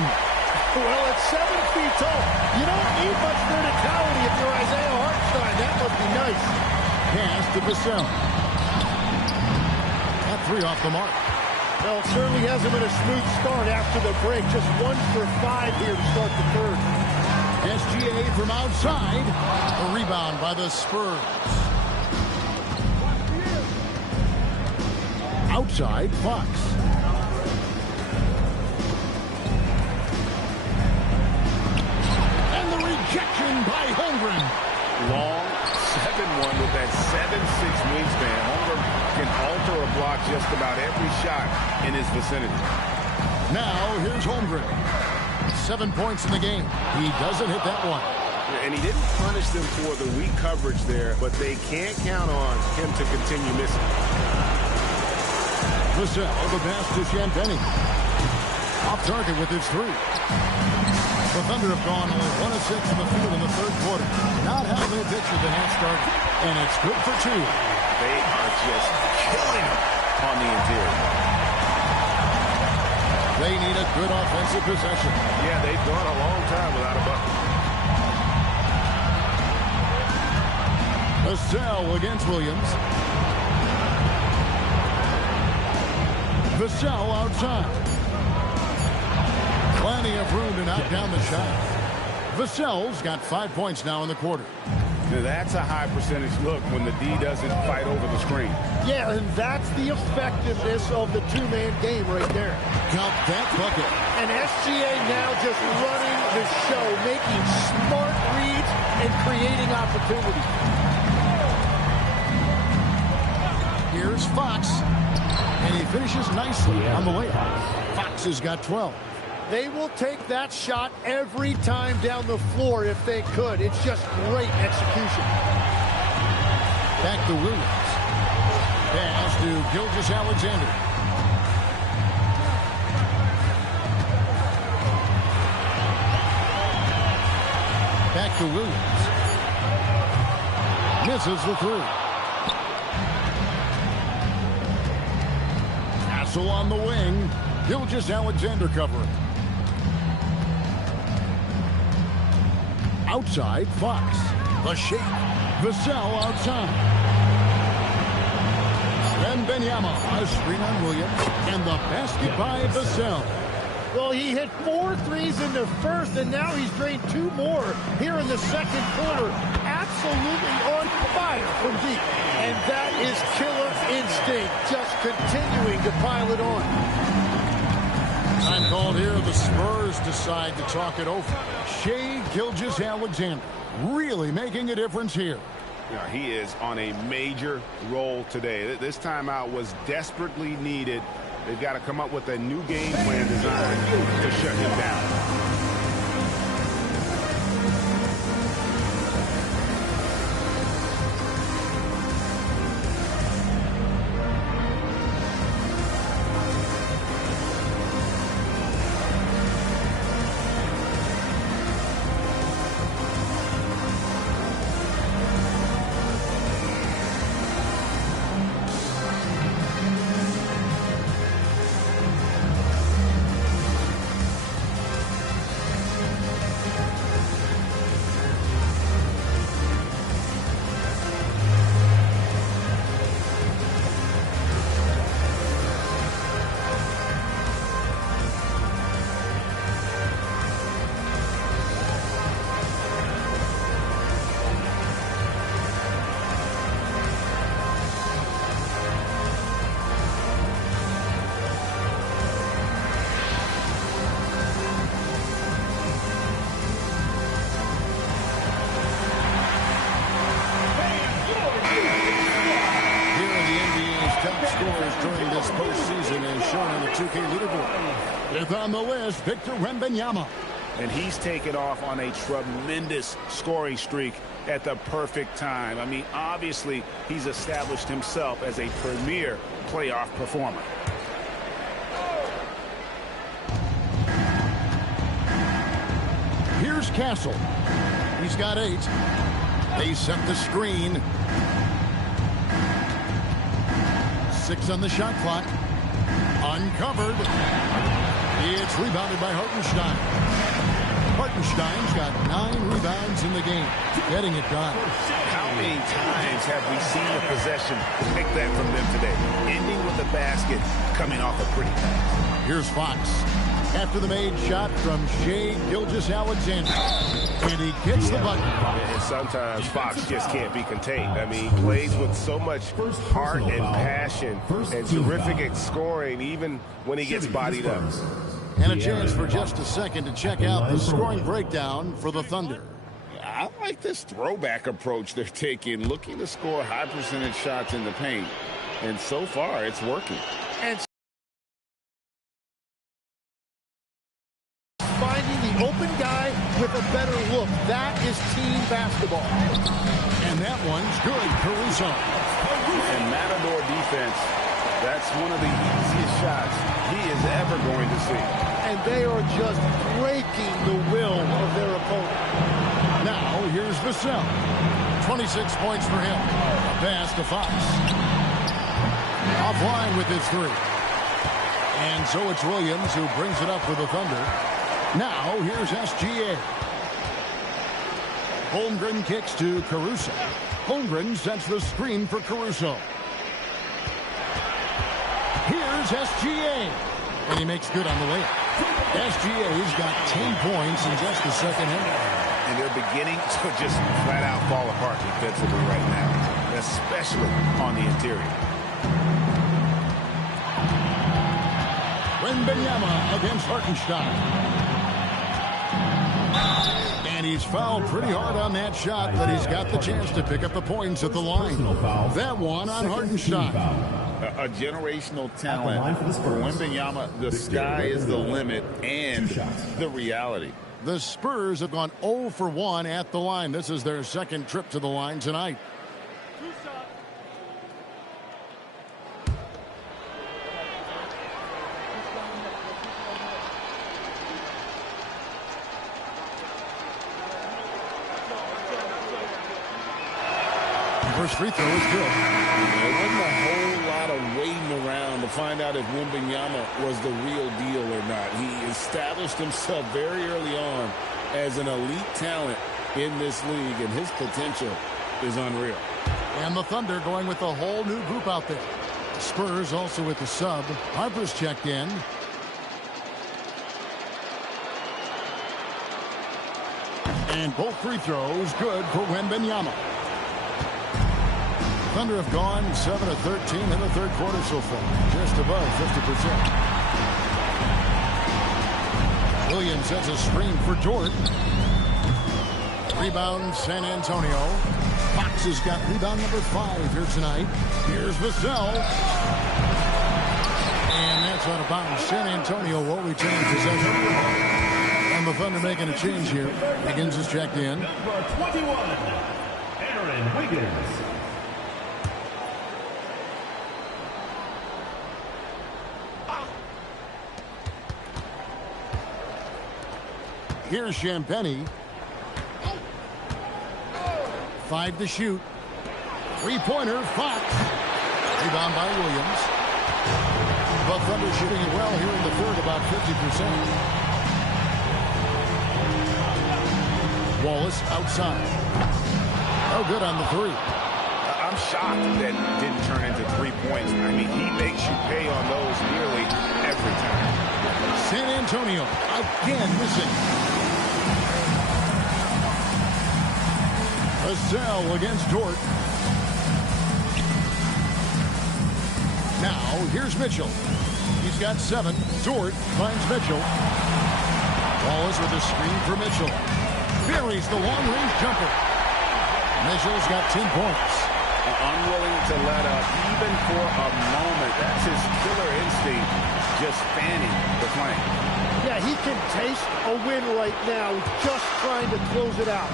Well, at 7 feet tall, you don't need much verticality if you're Isaiah Hartenstein. That must be nice. Pass to Vassell. That three off the mark. Well, it certainly hasn't been a smooth start after the break. Just 1 for 5 here to start the third. SGA from outside. A rebound by the Spurs. Outside, Fox. And the rejection by Holmgren. Long 7-1 with that 7'6" wingspan. Holmgren can alter or block just about every shot in his vicinity. Now, here's Holmgren. 7 points in the game. He doesn't hit that one. And he didn't punish them for the weak coverage there, but they can't count on him to continue missing. Vassell, the pass to Champagnie. Off target with his three. The Thunder have gone only 1 of 6 in the field in the third quarter. Not how they pictured the half started. And it's good for 2. They are just killing him on the interior. They need a good offensive possession. Yeah, they've gone a long time without a bucket. Vassell against Williams. Vassell outside. Plenty of room to knock down the shot. Vassell's got 5 points now in the quarter. Now that's a high percentage look when the D doesn't fight over the screen. Yeah, and that's the effectiveness of the two-man game right there. Count that bucket. And SGA now just running the show, making smart reads and creating opportunities. Here's Fox. And he finishes nicely on the layup. Fox has got 12. They will take that shot every time down the floor if they could. It's just great execution. Back to Williams. Pass to Gilgeous-Alexander. Back to Williams. Misses the three. Castle on the wing. Gilgeous-Alexander covering. Outside, Fox. The shake. Vassell outside. Wembanyama, a screen on Williams, and the basket by Vassell. Well, he hit 4 threes in the first, and now he's drained 2 more here in the second quarter. Absolutely on fire from deep. And that is killer instinct, just continuing to pile it on. Time called here. The Spurs decide to talk it over. Shai Gilgeous-Alexander really making a difference here. Yeah, he is on a major role today. This timeout was desperately needed. They've got to come up with a new game plan designed to shut him down. On the list, Victor Wembanyama. And he's taken off on a tremendous scoring streak at the perfect time. I mean, obviously, he's established himself as a premier playoff performer. Here's Castle. He's got 8. They set the screen. 6 on the shot clock. Uncovered. It's rebounded by Hartenstein. Hartenstein's got 9 rebounds in the game, getting it done. How many times have we seen a possession like that from them today? Ending with the basket, coming off a pretty pass. Here's Fox. After the made shot from Shai Gilgeous-Alexander. And he gets the bucket. And sometimes Fox just can't be contained. I mean, he plays with so much heart and passion and terrific at scoring, even when he gets bodied up. And a chance for just a second to check out the scoring breakdown for the Thunder. I like this throwback approach they're taking, looking to score high percentage shots in the paint. And so far, it's working. And finding the open guy with a better look. That is team basketball. And that one's good, Caruso. And Matador defense, that's one of the easiest shots he is ever going to see. And they are just breaking the will of their opponent. Now, here's Vassell. 26 points for him. A pass to Fox. Offline with his 3. And so it's Williams who brings it up for the Thunder. Now, here's SGA. Holmgren kicks to Caruso. Holmgren sets the screen for Caruso. Here's SGA. And he makes good on the layup. SGA's got 10 points in just the second half. And they're beginning to just flat out fall apart defensively right now, especially on the interior. Wembanyama against Hartenstein. And he's fouled pretty hard on that shot, but he's got the chance to pick up the points at the line. That one on Hartenstein. A generational talent for Wembanyama. The sky is the limit and the reality. The Spurs have gone 0 for 1 at the line. This is their second trip to the line tonight. First free throw is good. There wasn't a whole lot of waiting around to find out if Wembanyama was the real deal or not. He established himself very early on as an elite talent in this league, and his potential is unreal. And the Thunder going with a whole new group out there. The Spurs also with the sub. Harper's checked in. And both free throws good for Wembanyama. Thunder have gone 7 of 13 in the third quarter so far, just above 50%. Williams sets a screen for Dort. Rebound San Antonio. Fox has got rebound number 5 here tonight. Here's Vassell. And that's out of bounds. San Antonio will retain possession. And the Thunder making a change here. Wiggins is checked in. Number 21, Aaron Wiggins. Here's Champagnie. 5 to shoot. Three-pointer, Fox. Rebound by Williams. The Thunder shooting it well here in the third, about 50%. Wallace outside. No good on the three. I'm shocked that didn't turn into 3 points. I mean, he makes you pay on those nearly every time. San Antonio again missing. Vassell against Dort. Now here's Mitchell. He's got 7. Dort finds Mitchell. Wallace with a screen for Mitchell. Buries the long-range jumper. Mitchell's got 10 points. Unwilling to let up even for a moment. That's his killer instinct, just fanning the flame. Yeah, he can taste a win right now, just trying to close it out.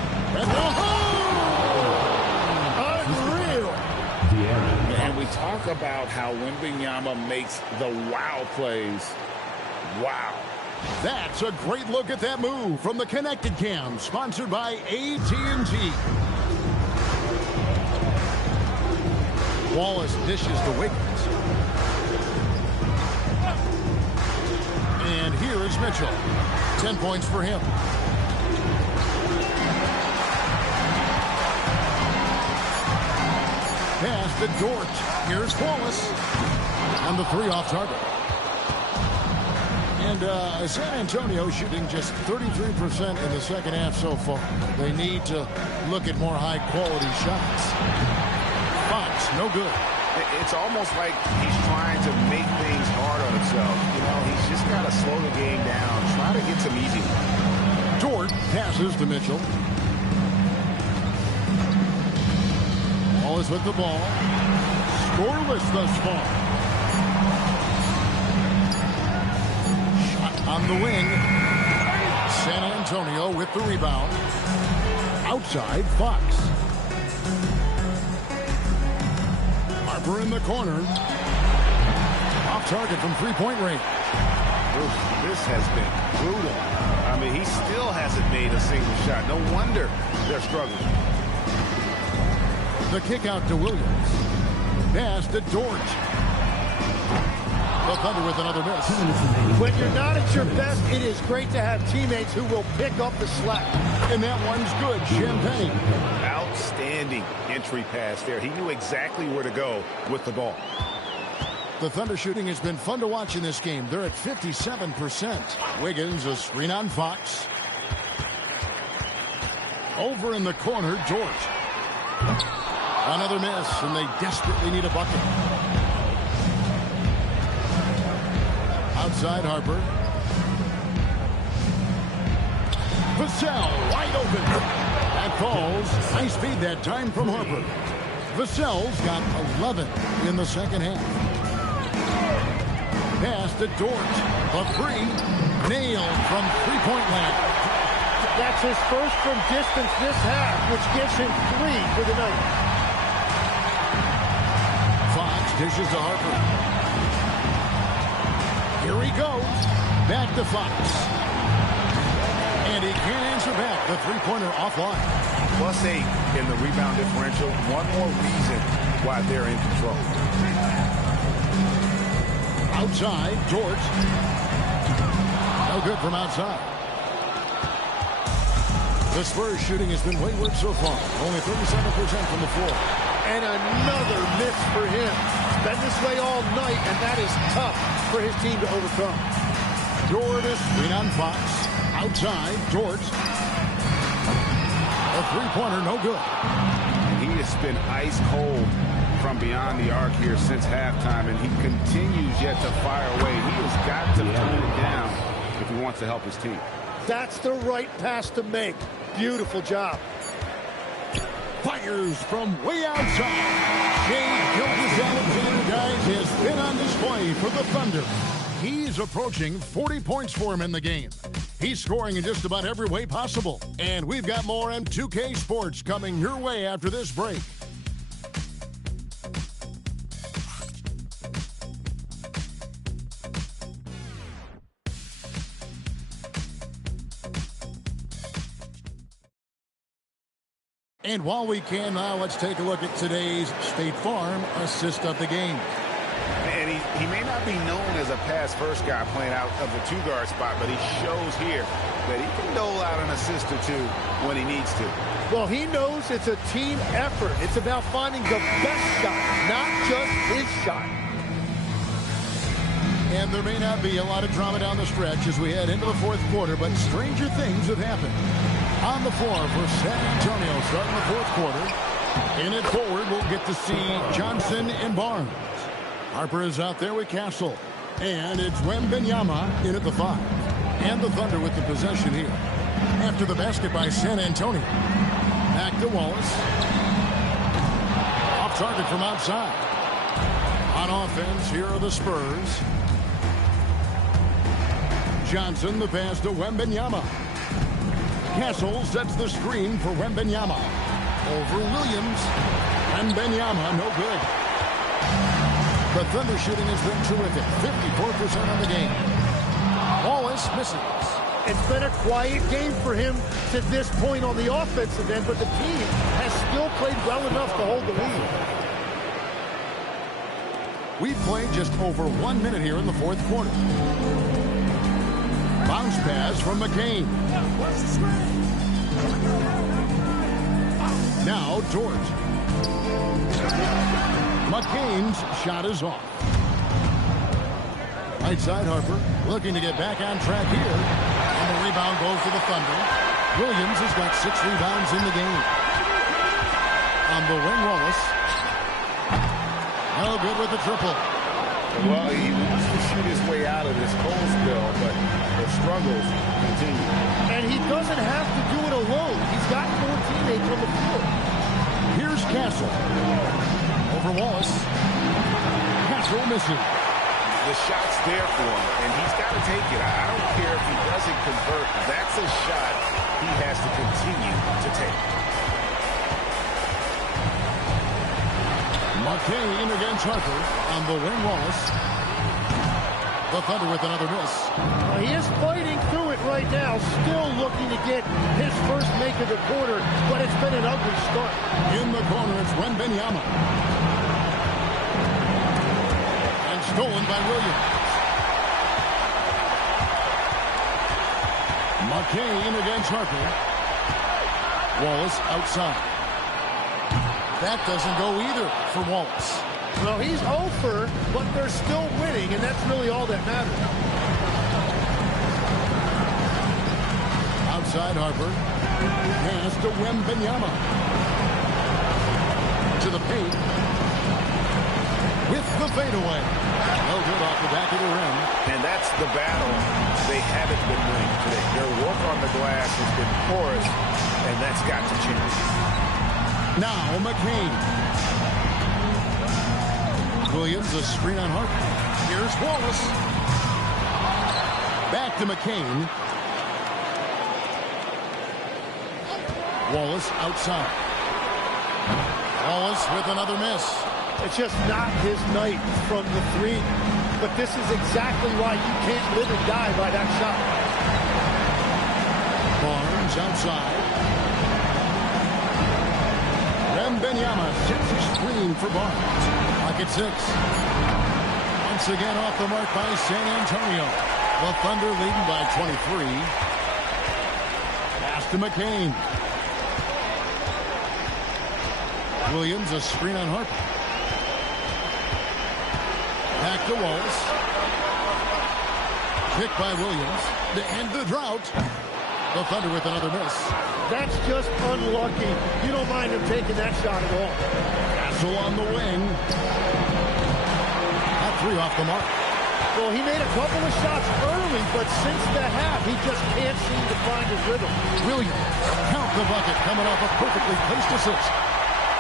Unreal. And we talk about how Wembanyama makes the wow plays. Wow. That's a great look at that move from the Connected Cam, sponsored by AT&T. Wallace dishes to Wiggins. And here is Mitchell. 10 points for him. Pass to Dort. Here's Wallace. And the 3 off target. And San Antonio shooting just 33% in the second half so far. They need to look at more high-quality shots. Fox, no good. It's almost like he's trying to make things hard on himself. You know, he's just got to slow the game down, try to get some easy ones. Dort passes to Mitchell. Wallace with the ball. Scoreless thus far. Shot on the wing. San Antonio with the rebound. Outside, Fox. Harper in the corner. Off target from three-point range. This has been brutal. I mean, he still hasn't made a single shot. No wonder they're struggling. The kick out to Williams. Pass to Dort. The Thunder with another miss. When you're not at your best, it is great to have teammates who will pick up the slack. And that one's good. Champagnie. Outstanding entry pass there. He knew exactly where to go with the ball. The Thunder shooting has been fun to watch in this game. They're at 57%. Wiggins, a screen on Fox. Over in the corner, Dort. Another miss, and they desperately need a bucket. Outside, Harper. Vassell wide open. That falls. Nice feed that time from Harper. Vassell's got 11 in the second half. Pass to Dort. The three. Nailed from three-point land. That's his first from distance this half, which gives him 3 for the night. Fox dishes to Harper. Here he goes. Back to Fox. And he can't answer back. The three-pointer offline. +8 in the rebound differential. One more reason why they're in control. Outside, Dort. No good from outside. The Spurs shooting has been wayward so far. Only 37% from the floor. And another miss for him. It's been this way all night, and that is tough for his team to overcome. Dort is screen on Fox. Outside, Dort. A three-pointer, no good. He has been ice cold from beyond the arc here since halftime, and he continues yet to fire away. He has got to tone it down if he wants to help his team. That's the right pass to make. Beautiful job. Fires from way outside. Shea Gilgeous-Alexander, guys, has been on display for the Thunder. He's approaching 40 points for him in the game. He's scoring in just about every way possible. And we've got more M2K Sports coming your way after this break. And while we can now, let's take a look at today's State Farm assist of the game. And he may not be known as a pass-first guy playing out of the two-guard spot, but he shows here that he can dole out an assist or two when he needs to. Well, he knows it's a team effort. It's about finding the best shot, not just his shot. And there may not be a lot of drama down the stretch as we head into the fourth quarter, but stranger things have happened. On the floor for San Antonio starting the fourth quarter. In it forward, we'll get to see Johnson and Barnes. Harper is out there with Castle. And it's Wembanyama in at the 5. And the Thunder with the possession here. After the basket by San Antonio. Back to Wallace. Off target from outside. On offense, here are the Spurs. Johnson, the pass to Wembanyama. Castle sets the screen for Wembanyama. Over Williams. Wembanyama, no good. The Thunder shooting has been terrific. 54% on the game. Wallace misses. It's been a quiet game for him to this point on the offensive end, but the team has still played well enough to hold the lead. We've played just over 1 minute here in the fourth quarter. Bounce pass from McCain. Now Dort. McCain's shot is off. Right side Harper looking to get back on track here. And the rebound goes to the Thunder. Williams has got 6 rebounds in the game. On the wing, Wallace. No good with the triple. Well, he wants to shoot his way out of this cold spell, but the struggles continue. And he doesn't have to do it alone. He's got 4 teammates on the floor. Here's Castle. Over Wallace. Castle missing. The shot's there for him, and he's got to take it. I don't care if he doesn't convert. That's a shot he has to continue to take. McCain against Harper on the wing. Wallace. The Thunder with another miss. He is fighting through it right now, still looking to get his first make of the quarter, but it's been an ugly start. In the corner, it's Wembanyama. And stolen by Williams. McCain against Harper. Wallace outside. That doesn't go either for Wallace. Well, he's over, but they're still winning, and that's really all that matters. Outside Harper. Pass to Wembanyama. To the paint. with the fadeaway. No good off the back of the rim. And that's the battle they haven't been winning today. Their work on the glass has been porous, and that's got to change. Now McCain. Williams, a screen on Harper. Here's Wallace. Back to McCain. Wallace outside. Wallace with another miss. It's just not his night from the three. But this is exactly why you can't live and die by that shot. Barnes outside. Wembanyama sets a screen for Barnes. Lock at 6. Once again off the mark by San Antonio. The Thunder leading by 23. Pass to McCain. Williams, a screen on Harper. Back to Wallace. Pick by Williams to end the drought. The Thunder with another miss. That's just unlucky. You don't mind him taking that shot at all. Castle on the wing. That 3 off the mark. Well, he made a couple of shots early, but since the half, he just can't seem to find his rhythm. Williams, count the bucket, coming off a perfectly placed assist.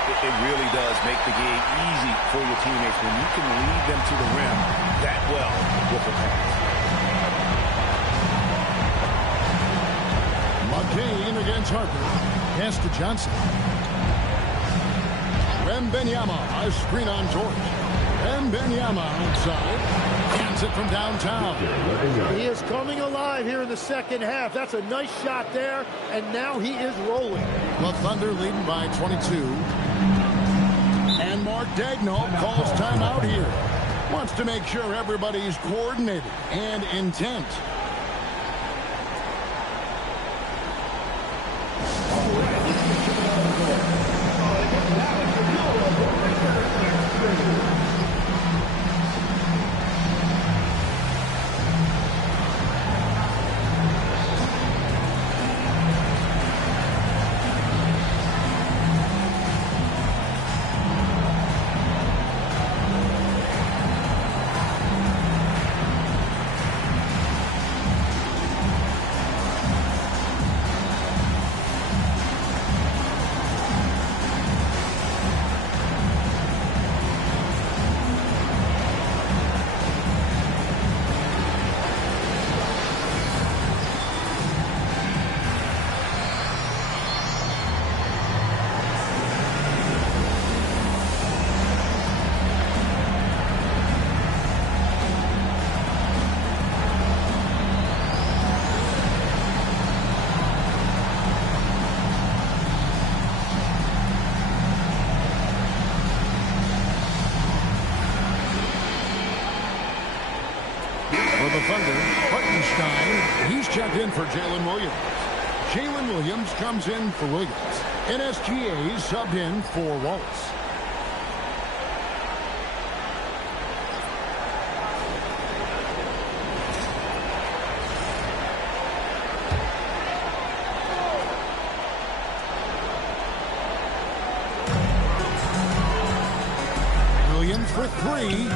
It really does make the game easy for your teammates when you can lead them to the rim that well with the pass. McCain against Harper. Pass to Johnson. Wembanyama, a screen on George. Wembanyama outside. Hands it from downtown. He is coming alive here in the second half. That's a nice shot there, and now he is rolling. The Thunder leading by 22. And Mark Daigneault calls timeout here. Wants to make sure everybody's coordinated and intent. For the Thunder, Hartenstein, he's checked in for Jalen Williams. Jalen Williams comes in for Williams. NSGA subbed in for Wallace. Williams for 3.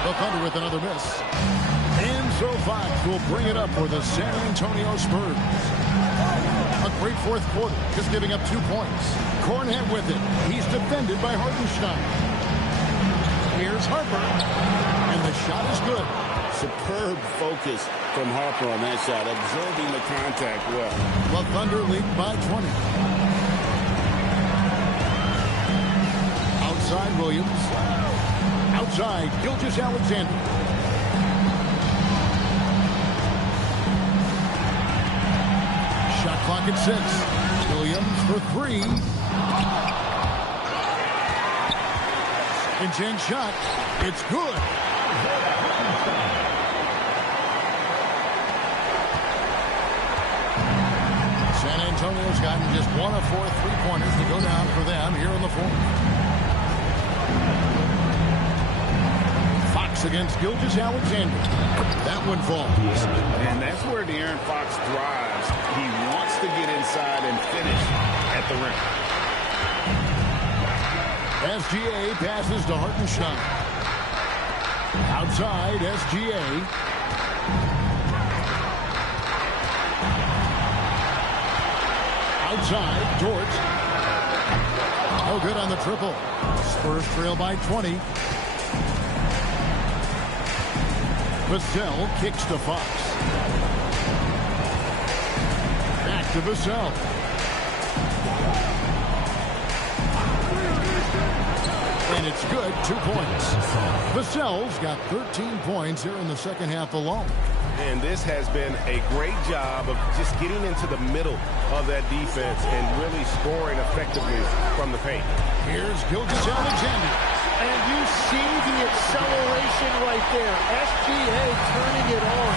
The Thunder with another miss. And so Fox will bring it up for the San Antonio Spurs. A great fourth quarter, just giving up 2 points. Cornette with it. He's defended by Hartenstein. Here's Harper. And the shot is good. Superb focus from Harper on that shot, absorbing the contact well. The Thunder lead by 20. Outside Williams. Outside, Gilgeous-Alexander. Shot clock at 6. Williams for 3. Second chance shot. It's good. San Antonio's gotten just 1 of 4 3-pointers to go down for them here in the fourth. Against Gilgeous-Alexander. That one falls. And that's where De'Aaron Fox thrives. He wants to get inside and finish at the rim. SGA passes to Hartenstein. Outside, SGA. Outside, Dort. No good on the triple. Spurs trail by 20. Vassell kicks to Fox. Back to Vassell. And it's good, 2 points. Vassell's got 13 points here in the second half alone. And this has been a great job of just getting into the middle of that defense and really scoring effectively from the paint. Here's Gilgeous-Alexander. And you see the acceleration right there. SGA turning it on.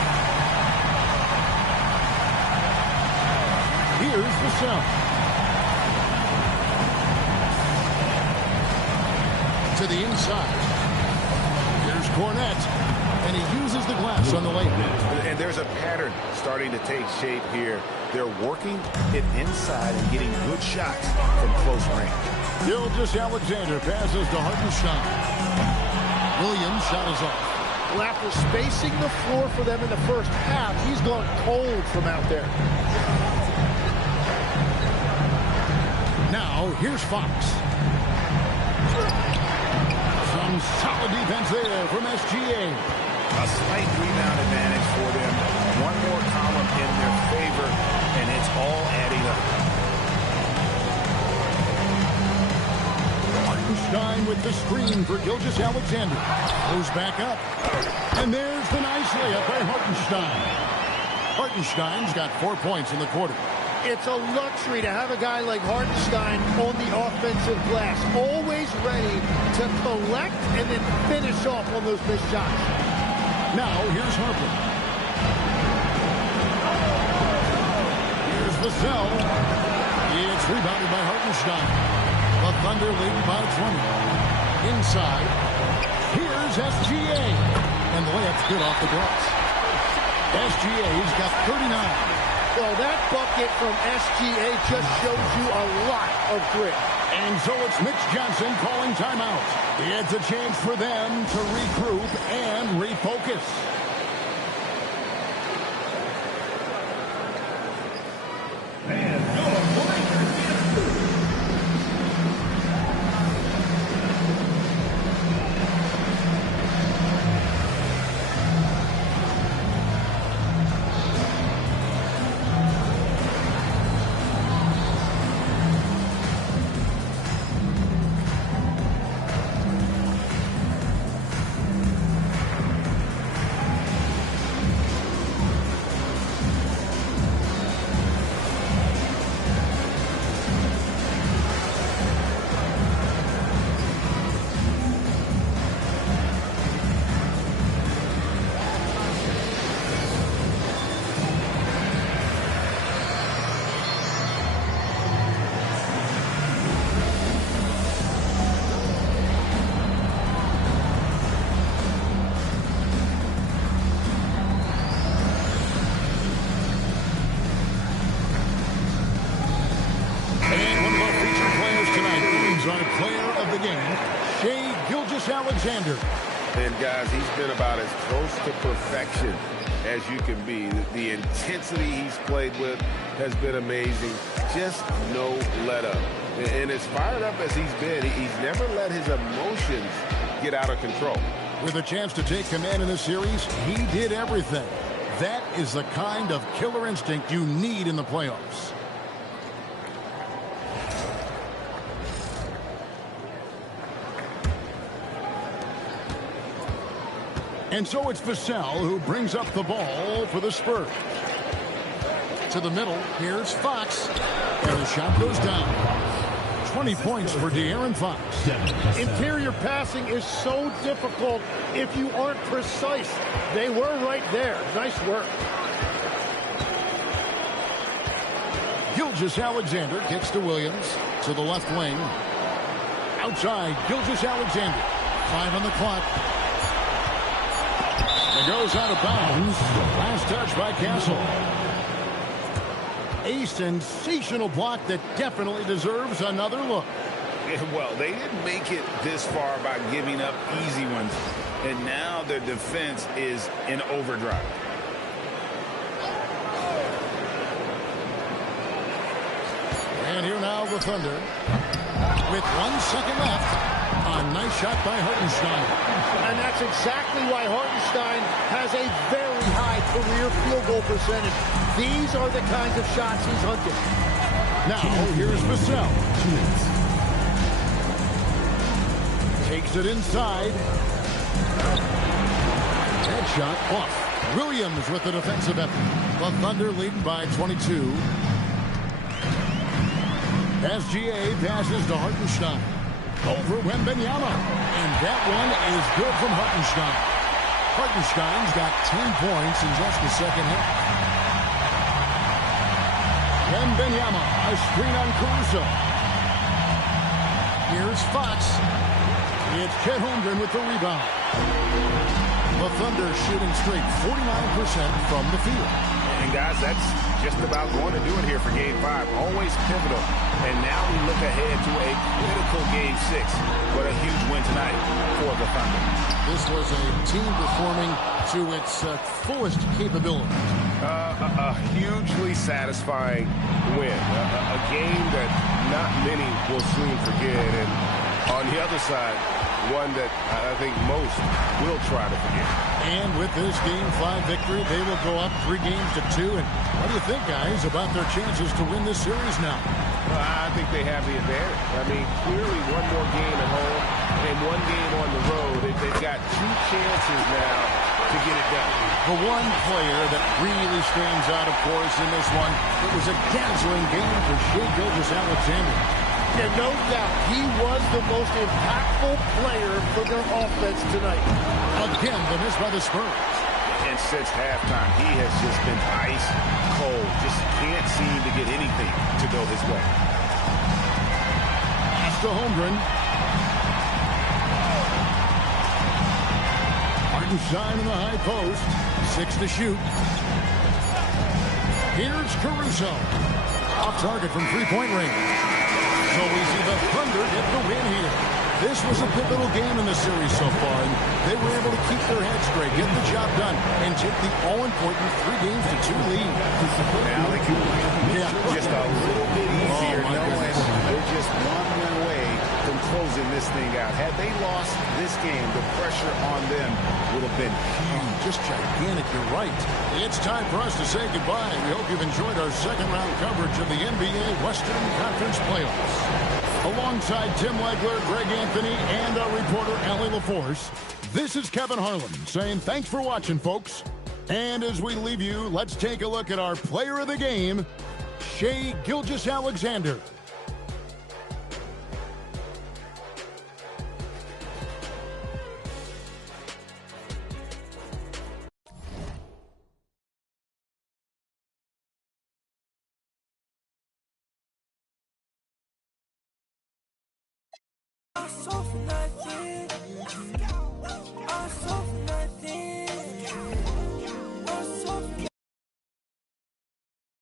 Here's Vassell. To the inside. Here's Cornette. And he uses the glass on the layup. And there's a pattern starting to take shape here. They're working it inside and getting good shots from close range. Gilgeous-Alexander passes to Hartenstein. Williams shot is off. Well, after spacing the floor for them in the first half, he's gone cold from out there. Now, here's Fox. Some solid defense there from SGA. A slight rebound advantage for them. One more column in their favor, and it's all adding up. Hartenstein with the screen for Gilgeous-Alexander. Goes back up. And there's the nice layup by Hartenstein. Hartenstein's got 4 points in the quarter. It's a luxury to have a guy like Hartenstein on the offensive glass. Always ready to collect and then finish off on those missed shots. Now, here's Harper. Here's Vassell. It's rebounded by Hartenstein. The Thunder lead by 20. Inside. Here's SGA. And the layup's good off the glass. SGA's got 39. Well, that bucket from SGA just shows you a lot of grit. And so it's Mitch Johnson calling timeout. It's a chance for them to regroup and refocus. Gilgeous-Alexander. And guys, he's been about as close to perfection as you can be. The intensity he's played with has been amazing. Just no let up. And as fired up as he's been, he's never let his emotions get out of control. With a chance to take command in this series, he did everything. That is the kind of killer instinct you need in the playoffs. And so it's Vassell who brings up the ball for the Spurs. To the middle, here's Fox. And the shot goes down. 20 points for De'Aaron Fox. Interior passing is so difficult if you aren't precise. They were right there. Nice work. Gilgeous-Alexander kicks to Williams. To the left wing. Outside, Gilgeous-Alexander. 5 on the clock. It goes out of bounds. Last touch by Castle. A sensational block that definitely deserves another look. Well, they didn't make it this far by giving up easy ones, and now their defense is in overdrive. And here now the Thunder with 1 second left. A nice shot by Hartenstein. And that's exactly why Hartenstein has a very high career field goal percentage. These are the kinds of shots he's hunting. Now, here's Vassell. Takes it inside. Head shot off. Williams with the defensive effort. The Thunder leading by 22. SGA passes to Hartenstein. Over Wembanyama. And that one is good from Hartenstein. Hartenstein's got 10 points in just the second half. Wembanyama, a screen on Caruso. Here's Fox. It's Chet Holmgren with the rebound. The Thunder shooting straight 49% from the field. And guys, that's just about going to do it here for Game 5. Always pivotal. And now we look ahead to a critical Game 6. What a huge win tonight for the Thunder. This was a team performing to its fullest capability. A hugely satisfying win. A game that not many will soon forget. And on the other side, one that I think most will try to forget. And with this Game 5 victory, they will go up 3 games to 2. And what do you think, guys, about their chances to win this series now? Well, I think they have the advantage. I mean, clearly one more game at home and 1 game on the road. They've got 2 chances now to get it done. The one player that really stands out, of course, in this one, it was a dazzling game for Shai Gilgeous-Alexander. And no doubt, he was the most impactful player for their offense tonight. Again, the miss by the Spurs. And since halftime, he has just been ice cold. Just can't seem to get anything to go his way. Pass to Holmgren. Hartenstein in the high post. 6 to shoot. Here's Caruso. Off target from 3-point range. So we see the Thunder get the win here. This was a pivotal game in the series so far, and they were able to keep their heads straight, get the job done, and take the all-important 3-2 lead. Now they can win just a little bit easier, knowing they're just 1 win away from closing this thing out. Had they lost this game, the pressure on them would have been huge. Just gigantic, you're right. It's time for us to say goodbye. We hope you've enjoyed our second-round coverage of the NBA Western Conference Playoffs. Alongside Tim Legler, Greg Anthony, and our reporter, Allie LaForce, this is Kevin Harlan saying thanks for watching, folks. And as we leave you, let's take a look at our player of the game, Shai Gilgeous-Alexander. So